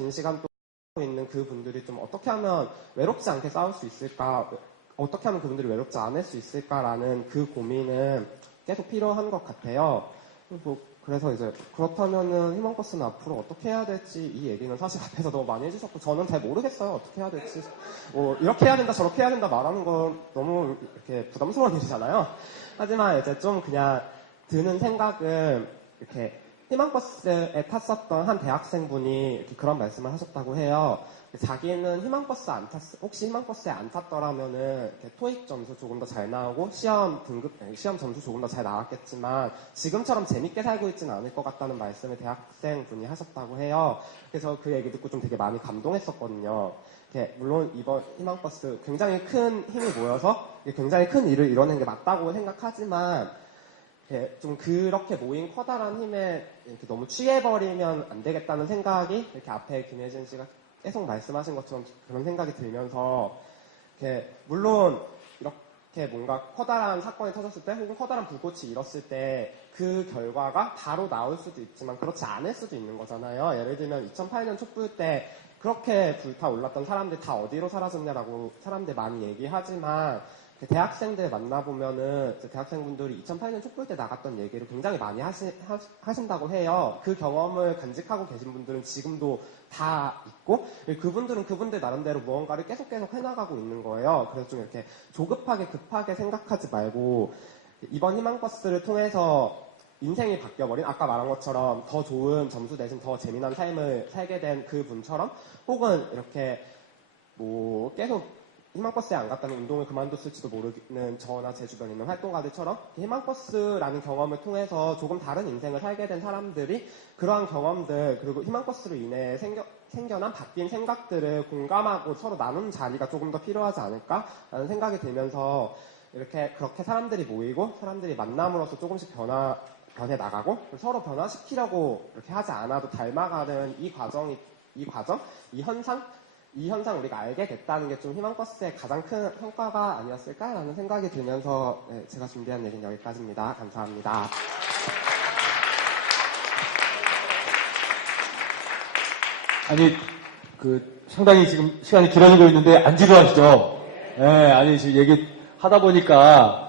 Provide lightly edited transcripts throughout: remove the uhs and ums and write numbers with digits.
긴 시간 동안 하고 있는 그 분들이 좀 어떻게 하면 외롭지 않게 싸울 수 있을까, 어떻게 하면 그분들이 외롭지 않을 수 있을까라는 그 고민은 계속 필요한 것 같아요. 그래서 이제 그렇다면은 희망버스는 앞으로 어떻게 해야 될지 이 얘기는 사실 앞에서 너무 많이 해주셨고 저는 잘 모르겠어요. 어떻게 해야 될지. 뭐 이렇게 해야 된다 저렇게 해야 된다 말하는 건 너무 이렇게 부담스러운 일이잖아요. 하지만 이제 좀 그냥 드는 생각은 이렇게 희망버스에 탔었던 한 대학생분이 이렇게 그런 말씀을 하셨다고 해요. 자기는 희망버스 안 탔, 혹시 희망버스에 안 탔더라면은 이렇게 토익 점수 조금 더 잘 나오고 시험 점수 조금 더 잘 나왔겠지만 지금처럼 재밌게 살고 있지는 않을 것 같다는 말씀을 대학생 분이 하셨다고 해요. 그래서 그 얘기 듣고 좀 되게 많이 감동했었거든요. 물론 이번 희망버스 굉장히 큰 힘이 모여서 굉장히 큰 일을 이뤄낸 게 맞다고 생각하지만 좀 그렇게 모인 커다란 힘에 이렇게 너무 취해버리면 안 되겠다는 생각이 이렇게 앞에 김혜진 씨가 계속 말씀하신 것처럼 그런 생각이 들면서 물론 이렇게 뭔가 커다란 사건이 터졌을 때 혹은 커다란 불꽃이 일었을 때 그 결과가 바로 나올 수도 있지만 그렇지 않을 수도 있는 거잖아요. 예를 들면 2008년 촛불 때 그렇게 불타올랐던 사람들 다 어디로 사라졌냐라고 사람들 많이 얘기하지만 대학생들 만나보면은 대학생분들이 2008년 촛불 때 나갔던 얘기를 굉장히 많이 하신다고 해요. 그 경험을 간직하고 계신 분들은 지금도 다 있고 그분들은 그분들 나름대로 무언가를 계속 해나가고 있는 거예요. 그래서 좀 이렇게 조급하게 급하게 생각하지 말고 이번 희망버스를 통해서 인생이 바뀌어버린 아까 말한 것처럼 더 좋은 점수 대신 더 재미난 삶을 살게 된 그 분처럼 혹은 이렇게 뭐 계속 희망버스에 안 갔다면 운동을 그만뒀을지도 모르는 저나 제 주변에 있는 활동가들처럼 희망버스라는 경험을 통해서 조금 다른 인생을 살게 된 사람들이 그러한 경험들 그리고 희망버스로 인해 생겨난 바뀐 생각들을 공감하고 서로 나누는 자리가 조금 더 필요하지 않을까라는 생각이 들면서 그렇게 사람들이 모이고 사람들이 만남으로써 조금씩 변해 나가고 서로 변화시키려고 이렇게 하지 않아도 닮아가는 이 현상 우리가 알게 됐다는 게 좀 희망버스의 가장 큰 성과가 아니었을까라는 생각이 들면서 제가 준비한 얘기는 여기까지입니다. 감사합니다. 아니 상당히 지금 시간이 길어지고 있는데 안 지루하시죠? 네, 아니 지금 얘기하다 보니까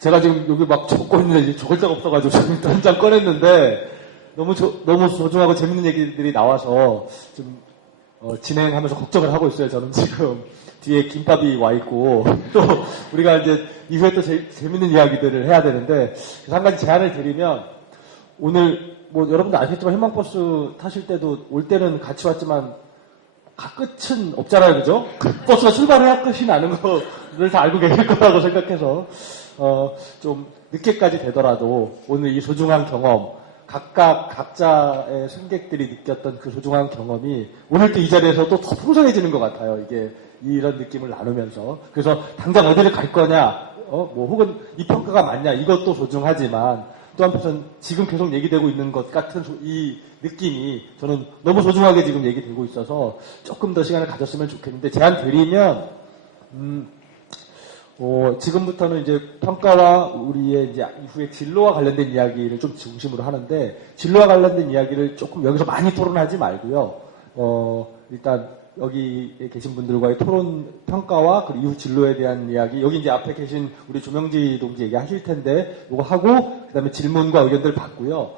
제가 지금 여기 막 적고 있는데 적을 데가 없어가지고 지금 한 장 꺼냈는데 너무 소중하고 재밌는 얘기들이 나와서 좀 진행하면서 걱정을 하고 있어요. 저는 지금 뒤에 김밥이 와 있고 또 우리가 이제 이후에 또 재밌는 이야기들을 해야 되는데 그래서 한 가지 제안을 드리면 오늘 뭐 여러분도 아시겠지만 희망버스 타실 때도 올 때는 같이 왔지만 끝은 없잖아요. 그죠? 버스가 출발해야 끝이 나는 거를 다 알고 계실 거라고 생각해서 좀 늦게까지 되더라도 오늘 이 소중한 경험 각자의 승객들이 느꼈던 그 소중한 경험이 오늘 또 이 자리에서 또 더 풍성해지는 것 같아요. 이게 이런 느낌을 나누면서. 그래서 당장 어디를 갈 거냐, 뭐 혹은 이 평가가 맞냐, 이것도 소중하지만 또 한편은 지금 계속 얘기되고 있는 것 같은 이 느낌이 저는 너무 소중하게 지금 얘기되고 있어서 조금 더 시간을 가졌으면 좋겠는데 제안 드리면, 지금부터는 이제 평가와 우리의 이제 이후에 진로와 관련된 이야기를 좀 중심으로 하는데, 진로와 관련된 이야기를 조금 여기서 많이 토론하지 말고요. 일단 여기에 계신 분들과의 토론 평가와 그리고 이후 진로에 대한 이야기, 여기 이제 앞에 계신 우리 조명지 동지 얘기하실 텐데, 이거 하고, 그 다음에 질문과 의견들 받고요.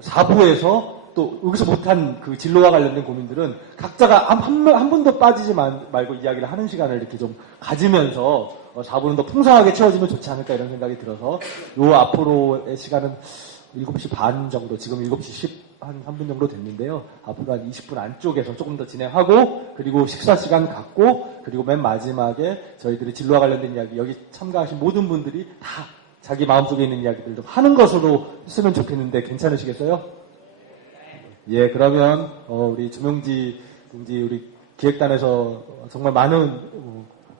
4부에서 또 여기서 못한 그 진로와 관련된 고민들은 각자가 한 분도 빠지지 말고 이야기를 하는 시간을 이렇게 좀 가지면서 4부는 더 풍성하게 채워지면 좋지 않을까 이런 생각이 들어서 요 앞으로의 시간은 7시 반 정도, 지금 7시 한 3분 정도 됐는데요. 앞으로 한 20분 안쪽에서 조금 더 진행하고 그리고 식사 시간 갖고 그리고 맨 마지막에 저희들이 진로와 관련된 이야기 여기 참가하신 모든 분들이 다 자기 마음속에 있는 이야기들 좀 하는 것으로 했으면 좋겠는데 괜찮으시겠어요? 예, 그러면 우리 조명지 동지 우리 기획단에서 정말 많은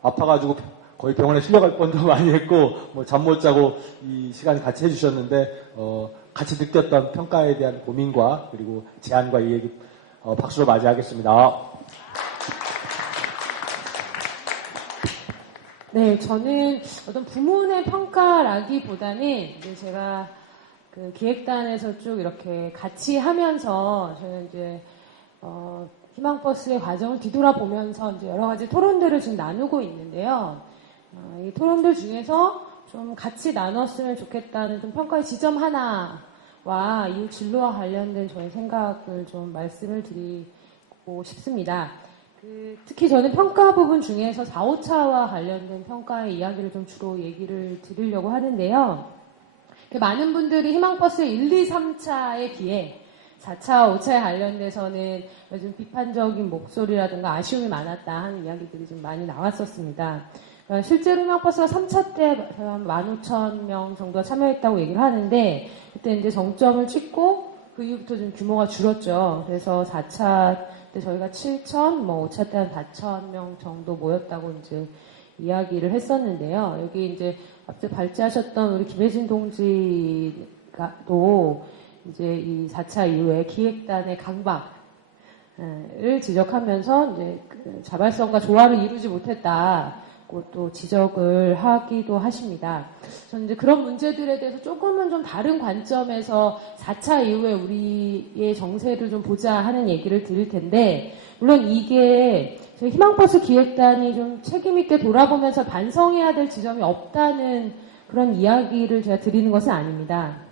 아파가지고 거의 병원에 실려갈 뻔도 많이 했고 뭐 잠 못 자고 이 시간 같이 해주셨는데 같이 느꼈던 평가에 대한 고민과 그리고 제안과 이 얘기 박수로 맞이하겠습니다. 네, 저는 어떤 부문의 평가라기보다는 이제 제가 그 기획단에서 쭉 이렇게 같이 하면서 저는 이제 희망버스의 과정을 뒤돌아보면서 이제 여러 가지 토론들을 지금 나누고 있는데요. 이 토론들 중에서 좀 같이 나눴으면 좋겠다는 좀 평가의 지점 하나와 이후 진로와 관련된 저의 생각을 좀 말씀을 드리고 싶습니다. 특히 저는 평가 부분 중에서 4, 5차와 관련된 평가의 이야기를 좀 주로 얘기를 드리려고 하는데요. 많은 분들이 희망버스의 1, 2, 3차에 비해 4차, 5차에 관련돼서는 요즘 비판적인 목소리라든가 아쉬움이 많았다 하는 이야기들이 좀 많이 나왔었습니다. 실제로 희망버스가 3차 때 한 15,000명 정도가 참여했다고 얘기를 하는데, 그때 이제 정점을 찍고 그 이후부터 좀 규모가 줄었죠. 그래서 4차 때 저희가 7,000, 5차 때 한 4,000명 정도 모였다고 이제 이야기를 했었는데요. 여기 이제 앞서 발제하셨던 우리 김혜진 동지가 또 이제 이 4차 이후에 기획단의 강박을 지적하면서 이제 자발성과 조화를 이루지 못했다고 또 지적을 하기도 하십니다. 저는 이제 그런 문제들에 대해서 조금은 좀 다른 관점에서 4차 이후에 우리의 정세를 좀 보자 하는 얘기를 드릴 텐데, 물론 이게 저희 희망버스 기획단이 좀 책임있게 돌아보면서 반성해야 될 지점이 없다는 그런 이야기를 제가 드리는 것은 아닙니다.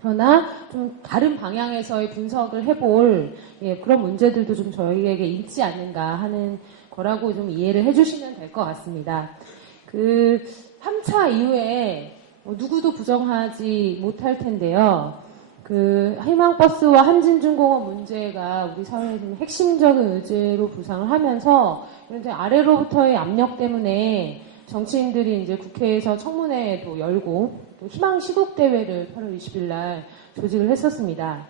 그러나 좀 다른 방향에서의 분석을 해볼 그런 문제들도 좀 저희에게 있지 않는가 하는 거라고 좀 이해를 해주시면 될 것 같습니다. 3차 이후에 누구도 부정하지 못할 텐데요. 희망버스와 한진중공업 문제가 우리 사회의 좀 핵심적인 의제로 부상을 하면서, 그런데 아래로부터의 압력 때문에 정치인들이 이제 국회에서 청문회도 열고 또 희망시국대회를 8월 20일 날 조직을 했었습니다.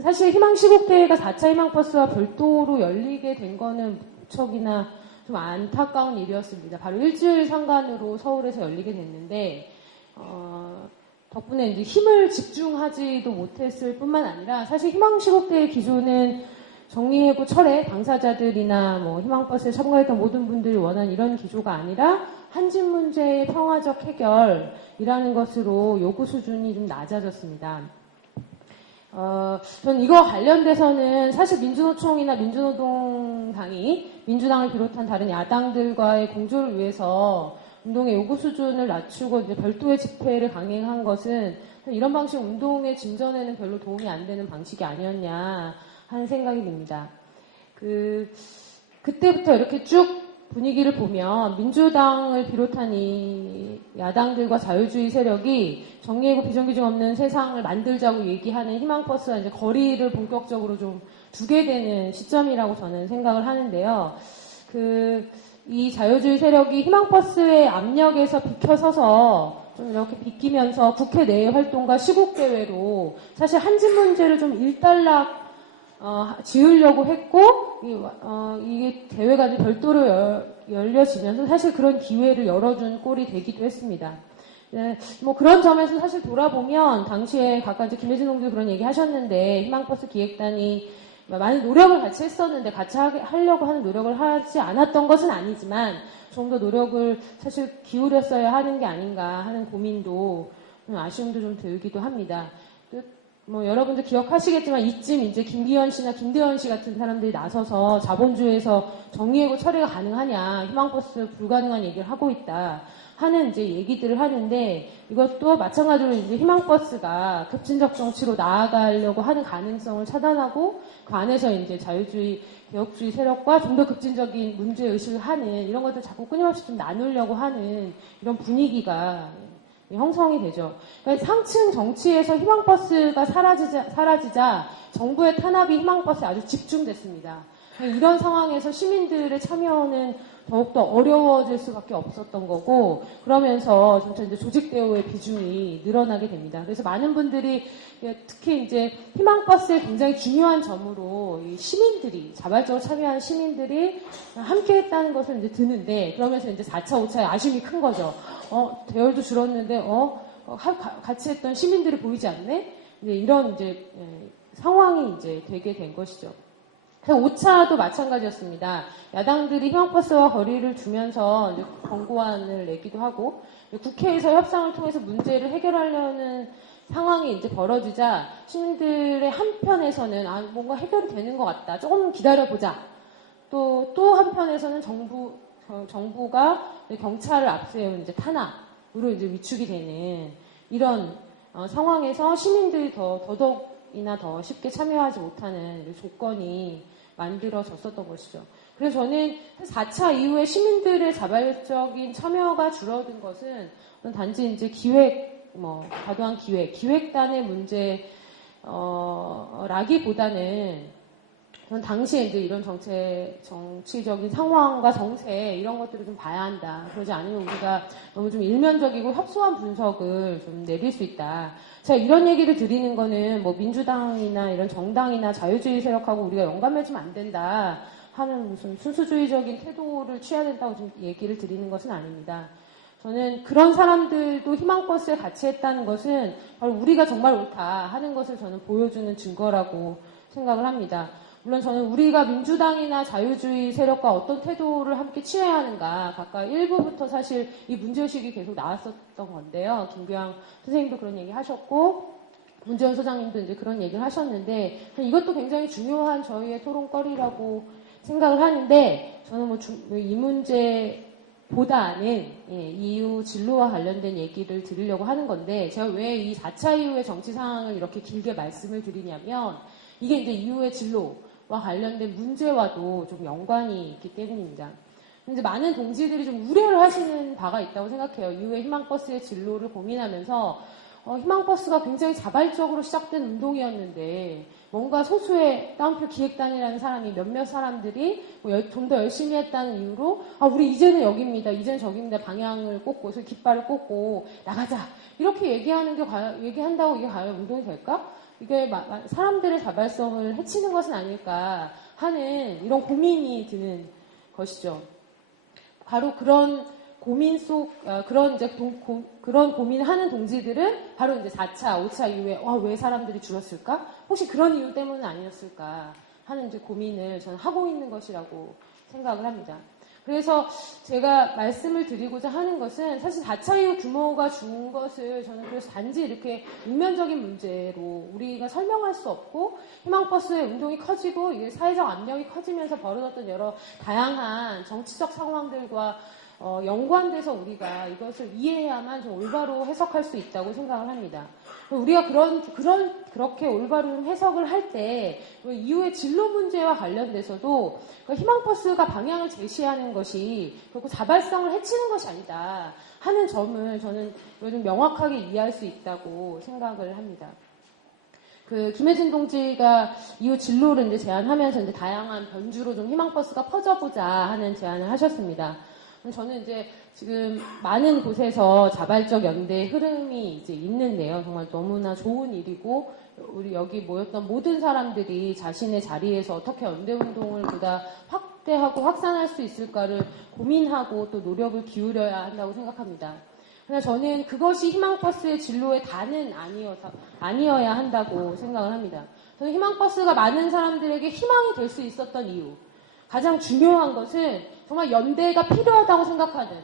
사실 희망시국대회가 4차 희망버스와 별도로 열리게 된 거는 무척이나 좀 안타까운 일이었습니다. 바로 일주일 상간으로 서울에서 열리게 됐는데, 덕분에 이제 힘을 집중하지도 못했을 뿐만 아니라, 사실 희망시국대회 기조는 정리해고 철회 당사자들이나 희망버스에 참가했던 모든 분들이 원하는 이런 기조가 아니라 한진 문제의 평화적 해결이라는 것으로 요구 수준이 좀 낮아졌습니다. 전 이거 관련돼서는 사실 민주노총이나 민주노동당이 민주당을 비롯한 다른 야당들과의 공조를 위해서 운동의 요구 수준을 낮추고 이제 별도의 집회를 강행한 것은 이런 방식 운동의 진전에는 별로 도움이 안 되는 방식이 아니었냐 하는 생각이 듭니다. 그때부터 이렇게 쭉 분위기를 보면 민주당을 비롯한 이 야당들과 자유주의 세력이 정의이고 비정규직 없는 세상을 만들자고 얘기하는 희망버스와 이제 거리를 본격적으로 좀 두게 되는 시점이라고 저는 생각을 하는데요. 이 자유주의 세력이 희망버스의 압력에서 비켜서서 좀 이렇게 비끼면서 국회 내의 활동과 시국대회로 사실 한진 문제를 좀 일단락 지으려고 했고, 이게 대회가 이제 별도로 열려지면서 사실 그런 기회를 열어준 꼴이 되기도 했습니다. 네, 그런 점에서 사실 돌아보면, 당시에 각각 이제 김혜진 동지 그런 얘기 하셨는데, 희망버스 기획단이 많은 노력을 같이 했었는데, 같이 하려고 하는 노력을 하지 않았던 것은 아니지만, 좀 더 노력을 사실 기울였어야 하는 게 아닌가 하는 고민도, 아쉬움도 좀 들기도 합니다. 여러분들 기억하시겠지만 이쯤 이제 김기현 씨나 김대현 씨 같은 사람들이 나서서 자본주의에서 정의해고 처리가 가능하냐, 희망버스 불가능한 얘기를 하고 있다 하는 이제 얘기들을 하는데, 이것도 마찬가지로 이제 희망버스가 급진적 정치로 나아가려고 하는 가능성을 차단하고 그 안에서 이제 자유주의, 개혁주의 세력과 좀 더 급진적인 문제의식을 하는 이런 것들 자꾸 끊임없이 좀 나누려고 하는 이런 분위기가 형성이 되죠. 그러니까 상층 정치에서 희망버스가 사라지자 정부의 탄압이 희망버스에 아주 집중됐습니다. 이런 상황에서 시민들의 참여는 더욱더 어려워질 수밖에 없었던 거고, 그러면서 점차 이제 조직대우의 비중이 늘어나게 됩니다. 그래서 많은 분들이 특히 이제 희망버스의 굉장히 중요한 점으로 이 시민들이, 자발적으로 참여한 시민들이 함께 했다는 것을 이제 드는데, 그러면서 이제 4차, 5차의 아쉬움이 큰 거죠. 대열도 줄었는데, 같이 했던 시민들이 보이지 않네? 이제 이런 이제 상황이 이제 되게 된 것이죠. 5차도 마찬가지였습니다. 야당들이 희망버스와 거리를 두면서 이제 권고안을 내기도 하고, 국회에서 협상을 통해서 문제를 해결하려는 상황이 이제 벌어지자 시민들의 한편에서는 뭔가 해결이 되는 것 같다. 조금 기다려보자. 또 한편에서는 정부가 경찰을 앞세운 이제 탄압으로 이제 위축이 되는 이런 상황에서 시민들이 더더욱이나 더 쉽게 참여하지 못하는 조건이 만들어졌었던 것이죠. 그래서 저는 4차 이후에 시민들의 자발적인 참여가 줄어든 것은 단지 이제 과도한 기획단의 문제, 라기보다는 저는 당시에 이제 이런 정치적인 상황과 정세, 이런 것들을 좀 봐야 한다. 그러지 않으면 우리가 너무 좀 일면적이고 협소한 분석을 좀 내릴 수 있다. 제가 이런 얘기를 드리는 거는 민주당이나 이런 정당이나 자유주의 세력하고 우리가 연관 맺으면 안 된다 하는 무슨 순수주의적인 태도를 취해야 된다고 좀 얘기를 드리는 것은 아닙니다. 저는 그런 사람들도 희망버스에 같이 했다는 것은 바로 우리가 정말 옳다 하는 것을 저는 보여주는 증거라고 생각을 합니다. 물론 저는 우리가 민주당이나 자유주의 세력과 어떤 태도를 함께 취해야 하는가, 각각 1부부터 사실 이 문제의식이 계속 나왔었던 건데요. 김규양 선생님도 그런 얘기 하셨고, 문재원 소장님도 이제 그런 얘기를 하셨는데, 이것도 굉장히 중요한 저희의 토론거리라고 생각을 하는데, 저는 이 문제보다는 이후 진로와 관련된 얘기를 드리려고 하는 건데, 제가 왜 이 4차 이후의 정치 상황을 이렇게 길게 말씀을 드리냐면, 이게 이제 이후의 진로와 관련된 문제와도 좀 연관이 있기 때문입니다. 근데 많은 동지들이 좀 우려를 하시는 바가 있다고 생각해요. 이후에 희망버스의 진로를 고민하면서 희망버스가 굉장히 자발적으로 시작된 운동이었는데 뭔가 소수의 따옴표 기획단이라는 사람이 몇몇 사람들이 좀 더 열심히 했다는 이유로 우리 이제는 여기입니다. 이제는 저기입니다. 방향을 꽂고 깃발을 꽂고 나가자. 이렇게 얘기한다고 이게 과연 운동이 될까? 이게 사람들의 자발성을 해치는 것은 아닐까 하는 이런 고민이 드는 것이죠. 바로 그런 고민 그런 고민을 하는 동지들은 바로 이제 4차, 5차 이후에 왜 사람들이 줄었을까? 혹시 그런 이유 때문은 아니었을까 하는 이제 고민을 저는 하고 있는 것이라고 생각을 합니다. 그래서 제가 말씀을 드리고자 하는 것은 사실 4차 이후 규모가 준 것을 저는 그래서 단지 이렇게 일면적인 문제로 우리가 설명할 수 없고 희망버스의 운동이 커지고 이게 사회적 압력이 커지면서 벌어졌던 여러 다양한 정치적 상황들과 연관돼서 우리가 이것을 이해해야만 좀 올바로 해석할 수 있다고 생각을 합니다. 우리가 그렇게 올바로 해석을 할 때 이후의 진로 문제와 관련돼서도 희망버스가 방향을 제시하는 것이 결국 자발성을 해치는 것이 아니다 하는 점을 저는 좀 명확하게 이해할 수 있다고 생각을 합니다. 김혜진 동지가 이후 진로를 이제 제안하면서 이제 다양한 변주로 좀 희망버스가 퍼져보자 하는 제안을 하셨습니다. 저는 이제 지금 많은 곳에서 자발적 연대 흐름이 이제 있는데요. 정말 너무나 좋은 일이고, 우리 여기 모였던 모든 사람들이 자신의 자리에서 어떻게 연대 운동을 보다 확대하고 확산할 수 있을까를 고민하고 또 노력을 기울여야 한다고 생각합니다. 그러나 저는 그것이 희망버스의 진로의 단은 아니어야 한다고 생각을 합니다. 저는 희망버스가 많은 사람들에게 희망이 될 수 있었던 이유, 가장 중요한 것은 정말 연대가 필요하다고 생각하는,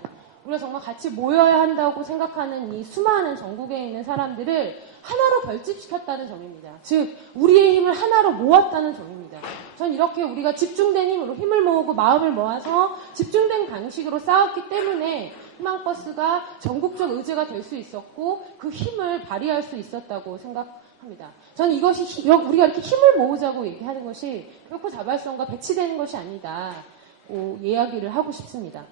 우리가 정말 같이 모여야 한다고 생각하는 이 수많은 전국에 있는 사람들을 하나로 결집시켰다는 점입니다. 즉 우리의 힘을 하나로 모았다는 점입니다. 전 이렇게 우리가 집중된 힘으로 힘을 모으고 마음을 모아서 집중된 방식으로 싸웠기 때문에 희망버스가 전국적 의제가 될 수 있었고 그 힘을 발휘할 수 있었다고 생각합니다. 저는 이것이 우리가 이렇게 힘을 모으자고 얘기하는 것이 결코 자발성과 배치되는 것이 아니다. 이야기를 하고 싶습니다.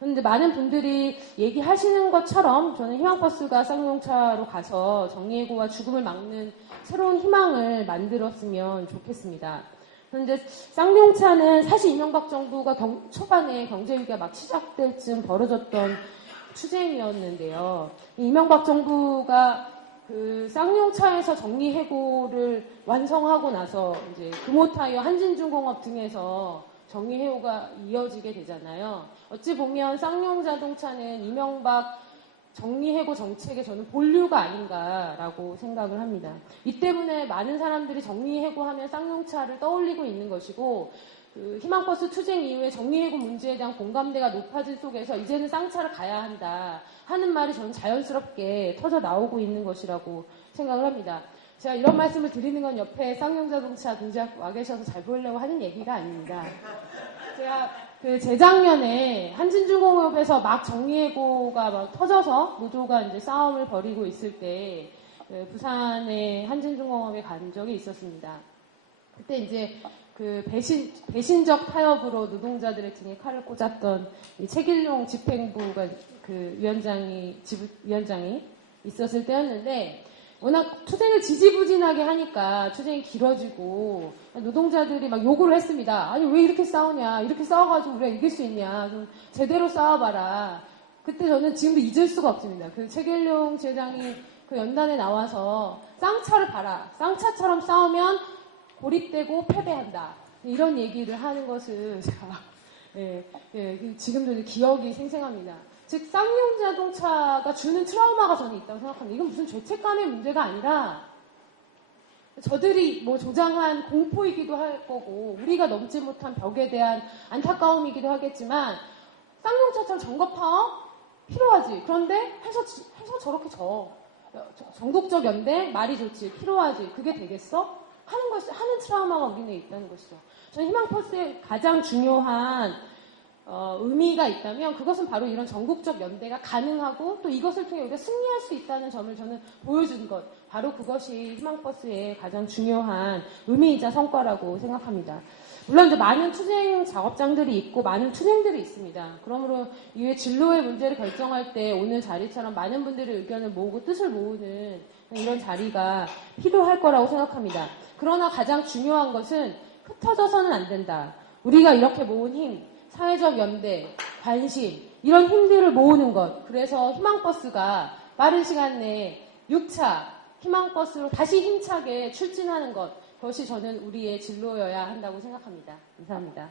그런데 많은 분들이 얘기하시는 것처럼 저는 희망버스가 쌍용차로 가서 정리해고와 죽음을 막는 새로운 희망을 만들었으면 좋겠습니다. 그런데 쌍용차는 사실 이명박 정부가 초반에 경제위기가 막 시작될 쯤 벌어졌던 추쟁이었는데요. 이명박 정부가 쌍용차에서 정리해고를 완성하고 나서 이제 금호타이어, 한진중공업 등에서 정리해고가 이어지게 되잖아요. 어찌 보면 쌍용자동차는 이명박 정리해고 정책의 저는 본류가 아닌가라고 생각을 합니다. 이 때문에 많은 사람들이 정리해고하면 쌍용차를 떠올리고 있는 것이고 그 희망버스 투쟁 이후에 정리해고 문제에 대한 공감대가 높아진 속에서 이제는 쌍차를 가야 한다 하는 말이 저는 자연스럽게 터져 나오고 있는 것이라고 생각을 합니다. 제가 이런 말씀을 드리는 건 옆에 쌍용자동차 동지학 와 계셔서 잘 보이려고 하는 얘기가 아닙니다. 제가 그 재작년에 한진중공업에서 막 정리해고가 막 터져서 노조가 이제 싸움을 벌이고 있을 때 그 부산의 한진중공업에 간 적이 있었습니다. 그때 이제 그 배신적 타협으로 노동자들의 등에 칼을 꽂았던 이 최길용 집행부가 그 위원장이 있었을 때였는데 워낙 투쟁을 지지부진하게 하니까 투쟁이 길어지고 노동자들이 막 요구를 했습니다. 아니 왜 이렇게 싸우냐? 이렇게 싸워가지고 우리가 이길 수 있냐? 좀 제대로 싸워봐라. 그때 저는 지금도 잊을 수가 없습니다. 그 최길용 지회장이 그 연단에 나와서 쌍차를 봐라. 쌍차처럼 싸우면 고립되고 패배한다. 이런 얘기를 하는 것을 제가 지금도 기억이 생생합니다. 즉 쌍용자동차가 주는 트라우마가 저는 있다고 생각합니다. 이건 무슨 죄책감의 문제가 아니라 저들이 뭐 조장한 공포이기도 할 거고 우리가 넘지 못한 벽에 대한 안타까움이기도 하겠지만 쌍용차처럼 전거파업 필요하지. 그런데 해서 저렇게 전국적 연대 말이 좋지. 필요하지. 그게 되겠어? 하는 트라우마가 우리 내에 있다는 것이죠. 저는 희망버스의 가장 중요한 의미가 있다면 그것은 바로 이런 전국적 연대가 가능하고 또 이것을 통해 우리가 승리할 수 있다는 점을 저는 보여준 것. 바로 그것이 희망버스의 가장 중요한 의미이자 성과라고 생각합니다. 물론 이제 많은 투쟁 작업장들이 있고 많은 투쟁들이 있습니다. 그러므로 이후에 진로의 문제를 결정할 때 오늘 자리처럼 많은 분들의 의견을 모으고 뜻을 모으는 이런 자리가 필요할 거라고 생각합니다. 그러나 가장 중요한 것은 흩어져서는 안 된다. 우리가 이렇게 모은 힘, 사회적 연대, 관심 이런 힘들을 모으는 것. 그래서 희망버스가 빠른 시간 내에 6차 희망버스로 다시 힘차게 출진하는 것. 그것이 저는 우리의 진로여야 한다고 생각합니다. 감사합니다.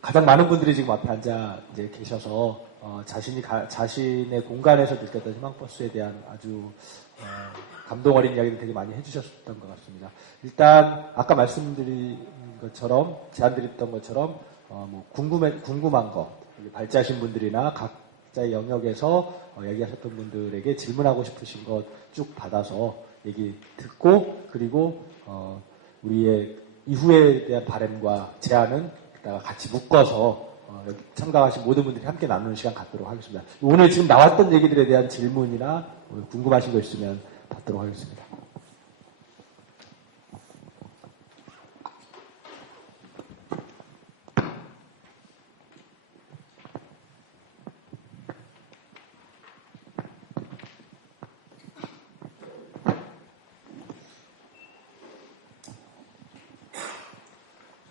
가장 많은 분들이 지금 앞에 앉아 이제 계셔서 자신의 공간에서 느꼈던 희망버스에 대한 아주 감동 어린 이야기를 되게 많이 해주셨던 것 같습니다. 일단 아까 말씀드린 것처럼 제안드렸던 것처럼 뭐 궁금한 거 발제하신 분들이나 각자의 영역에서 얘기하셨던 분들에게 질문하고 싶으신 것 쭉 받아서 얘기 듣고 그리고 우리의 이후에 대한 바람과 제안은 같이 묶어서 여기 참가하신 모든 분들이 함께 나누는 시간 갖도록 하겠습니다. 오늘 지금 나왔던 얘기들에 대한 질문이나 궁금하신 거 있으면 받도록 하겠습니다.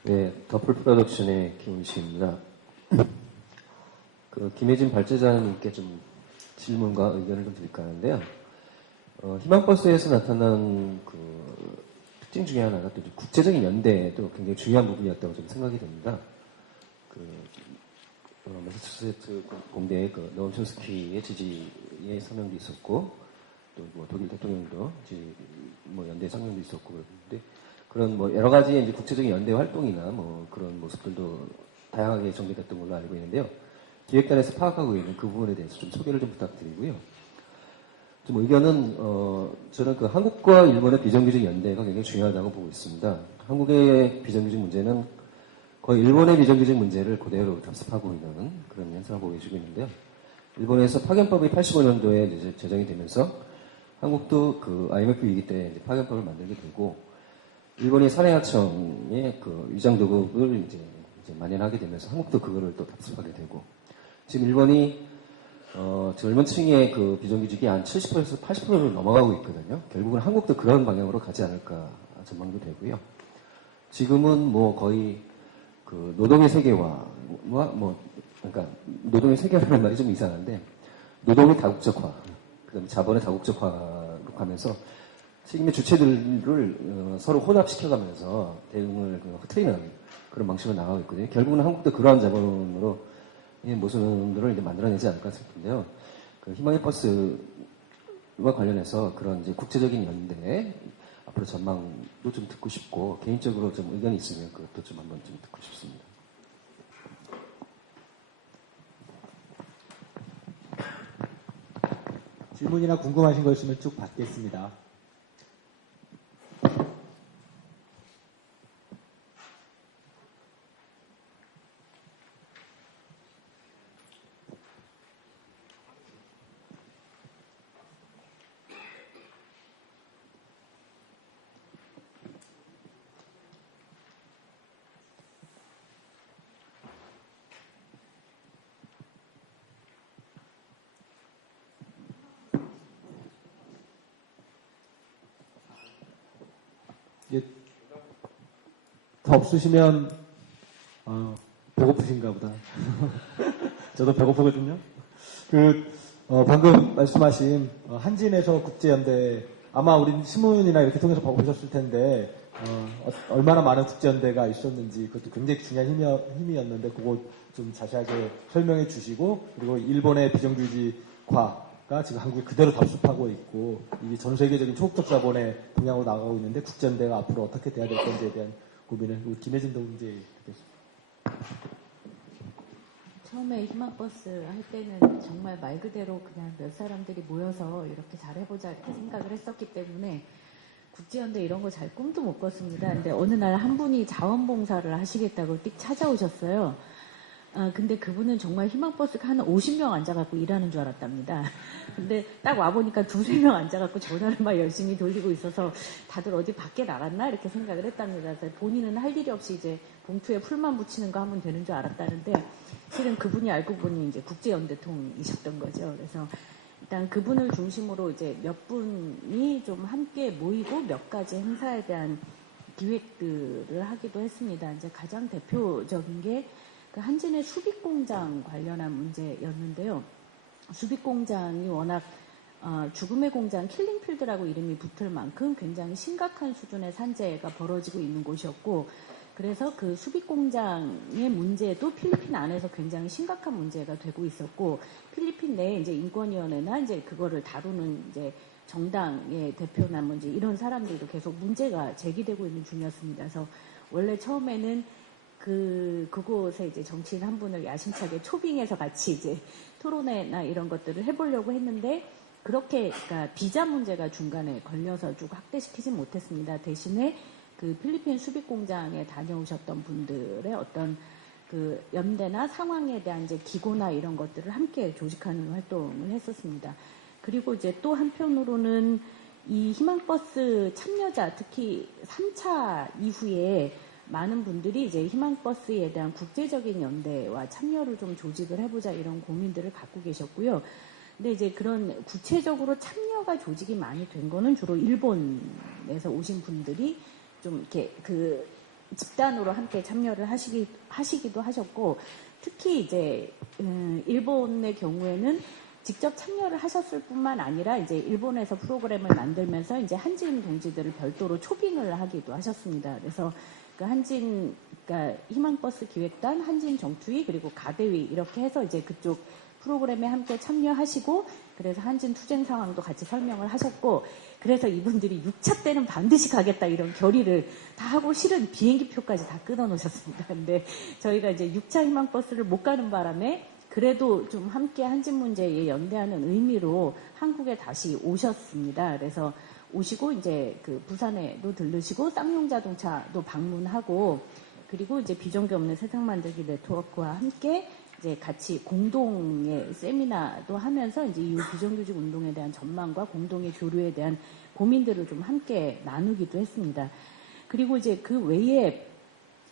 네, 더플 프로덕션의 김은식입니다. 김혜진 발제자님께 좀 질문과 의견을 좀 드릴까 하는데요. 희망버스에서 나타난 특징 중에 하나가 또 국제적인 연대도 굉장히 중요한 부분이었다고 좀 생각이 됩니다. 매사추세츠 공대의 노엄 촘스키의 지지의 서명도 있었고, 또 뭐 독일 대통령도 연대 성명도 있었고 그런데 그런 여러 가지 이제 국제적인 연대 활동이나 그런 모습들도 다양하게 전개됐던 걸로 알고 있는데요. 기획단에서 파악하고 있는 그 부분에 대해서 좀 소개를 좀 부탁드리고요. 좀 의견은 저는 한국과 일본의 비정규직 연대가 굉장히 중요하다고 보고 있습니다. 한국의 비정규직 문제는 거의 일본의 비정규직 문제를 그대로 답습하고 있는 그런 현상을 보여주고 있는데요. 일본에서 파견법이 85년도에 이제 제정이 되면서 한국도 IMF 위기 때 이제 파견법을 만들게 되고 일본이 사내하청의 위장도급을 이제 만연하게 되면서 한국도 그거를 또 답습하게 되고 지금 일본이 젊은 층의 비정규직이 한 70%에서 80%를 넘어가고 있거든요. 결국은 한국도 그런 방향으로 가지 않을까 전망도 되고요. 지금은 거의 노동의 세계화, 그러니까 노동의 세계화라는 말이 좀 이상한데 노동의 다국적화, 그다음에 자본의 다국적화로 가면서 책임의 주체들을 서로 혼합시켜가면서 대응을 흐트리는 그런 방식으로 나가고 있거든요. 결국은 한국도 그러한 자본으로 이 모순들을 이제 만들어내지 않을까 싶은데요. 그 희망의 버스와 관련해서 그런 이제 국제적인 연대 앞으로 전망도 좀 듣고 싶고 개인적으로 좀 의견이 있으면 그것도 좀 한번 좀 듣고 싶습니다. 질문이나 궁금하신 거 있으면 쭉 받겠습니다. 이게 더 없으시면 배고프신가 보다. 저도 배고프거든요. 방금 말씀하신 한진에서 국제연대 아마 우리 신문이나 이렇게 통해서 보셨을 텐데 얼마나 많은 국제연대가 있었는지 그것도 굉장히 중요한 힘이었는데 그거 좀 자세하게 설명해 주시고 그리고 일본의 비정규직화가 지금 한국에 그대로 답습하고 있고 이게 전 세계적인 초국적 자본의 동향으로 나가고 있는데 국제연대가 앞으로 어떻게 돼야 될 건지에 대한 고민을 우리 김혜진 동지에 듣겠습니다. 처음에 희망버스 할 때는 정말 말 그대로 그냥 몇 사람들이 모여서 이렇게 잘해보자 이렇게 생각을 했었기 때문에 국제연대 이런 거 잘 꿈도 못 꿨습니다. 근데 어느 날 한 분이 자원봉사를 하시겠다고 띡 찾아오셨어요. 근데 그분은 정말 희망버스가 한 50명 앉아갖고 일하는 줄 알았답니다. 근데 딱 와보니까 2-3명 앉아갖고 전화를 막 열심히 돌리고 있어서 다들 어디 밖에 나갔나? 이렇게 생각을 했답니다. 그래서 본인은 할 일이 없이 이제 봉투에 풀만 붙이는 거 하면 되는 줄 알았다는데 실은 그분이 알고 보니 이제 국제연대통이셨던 거죠. 그래서 일단 그분을 중심으로 이제 몇 분이 좀 함께 모이고 몇 가지 행사에 대한 기획들을 하기도 했습니다. 이제 가장 대표적인 게 그 한진의 수빅공장 관련한 문제였는데요. 수빅공장이 워낙 죽음의 공장 킬링필드라고 이름이 붙을 만큼 굉장히 심각한 수준의 산재가 벌어지고 있는 곳이었고 그래서 그 수빅공장의 문제도 필리핀 안에서 굉장히 심각한 문제가 되고 있었고 필리핀 내에 이제 인권위원회나 이제 그거를 다루는 이제 정당의 대표나 뭔지 이런 사람들도 계속 문제가 제기되고 있는 중이었습니다. 그래서 원래 처음에는 그곳에 이제 정치인 한 분을 야심차게 초빙해서 같이 이제 토론회나 이런 것들을 해보려고 했는데 그렇게 그러니까 비자 문제가 중간에 걸려서 쭉 확대시키지 못했습니다. 대신에 그 필리핀 수빅 공장에 다녀오셨던 분들의 어떤 그 연대나 상황에 대한 이제 기고나 이런 것들을 함께 조직하는 활동을 했었습니다. 그리고 이제 또 한편으로는 이 희망버스 참여자 특히 3차 이후에 많은 분들이 이제 희망버스에 대한 국제적인 연대와 참여를 좀 조직을 해보자 이런 고민들을 갖고 계셨고요. 근데 이제 그런 구체적으로 참여가 조직이 많이 된 거는 주로 일본에서 오신 분들이 좀 이렇게 그 집단으로 함께 참여를 하시기도 하셨고 특히 이제 일본의 경우에는 직접 참여를 하셨을 뿐만 아니라 이제 일본에서 프로그램을 만들면서 이제 한진 동지들을 별도로 초빙을 하기도 하셨습니다. 그래서 그 그러니까 희망버스 기획단, 한진 정투위 그리고 가대위 이렇게 해서 이제 그쪽 프로그램에 함께 참여하시고 그래서 한진 투쟁 상황도 같이 설명을 하셨고 그래서 이분들이 6차 때는 반드시 가겠다 이런 결의를 다 하고 실은 비행기표까지 다 끊어놓으셨습니다. 근데 저희가 이제 6차 희망버스를 못 가는 바람에 그래도 좀 함께 한진 문제에 연대하는 의미로 한국에 다시 오셨습니다. 그래서 오시고 이제 그 부산에도 들르시고 쌍용 자동차도 방문하고 그리고 이제 비정규 없는 세상 만들기 네트워크와 함께 이제 같이 공동의 세미나도 하면서 이제 이후 비정규직 운동에 대한 전망과 공동의 교류에 대한 고민들을 좀 함께 나누기도 했습니다. 그리고 이제 그 외에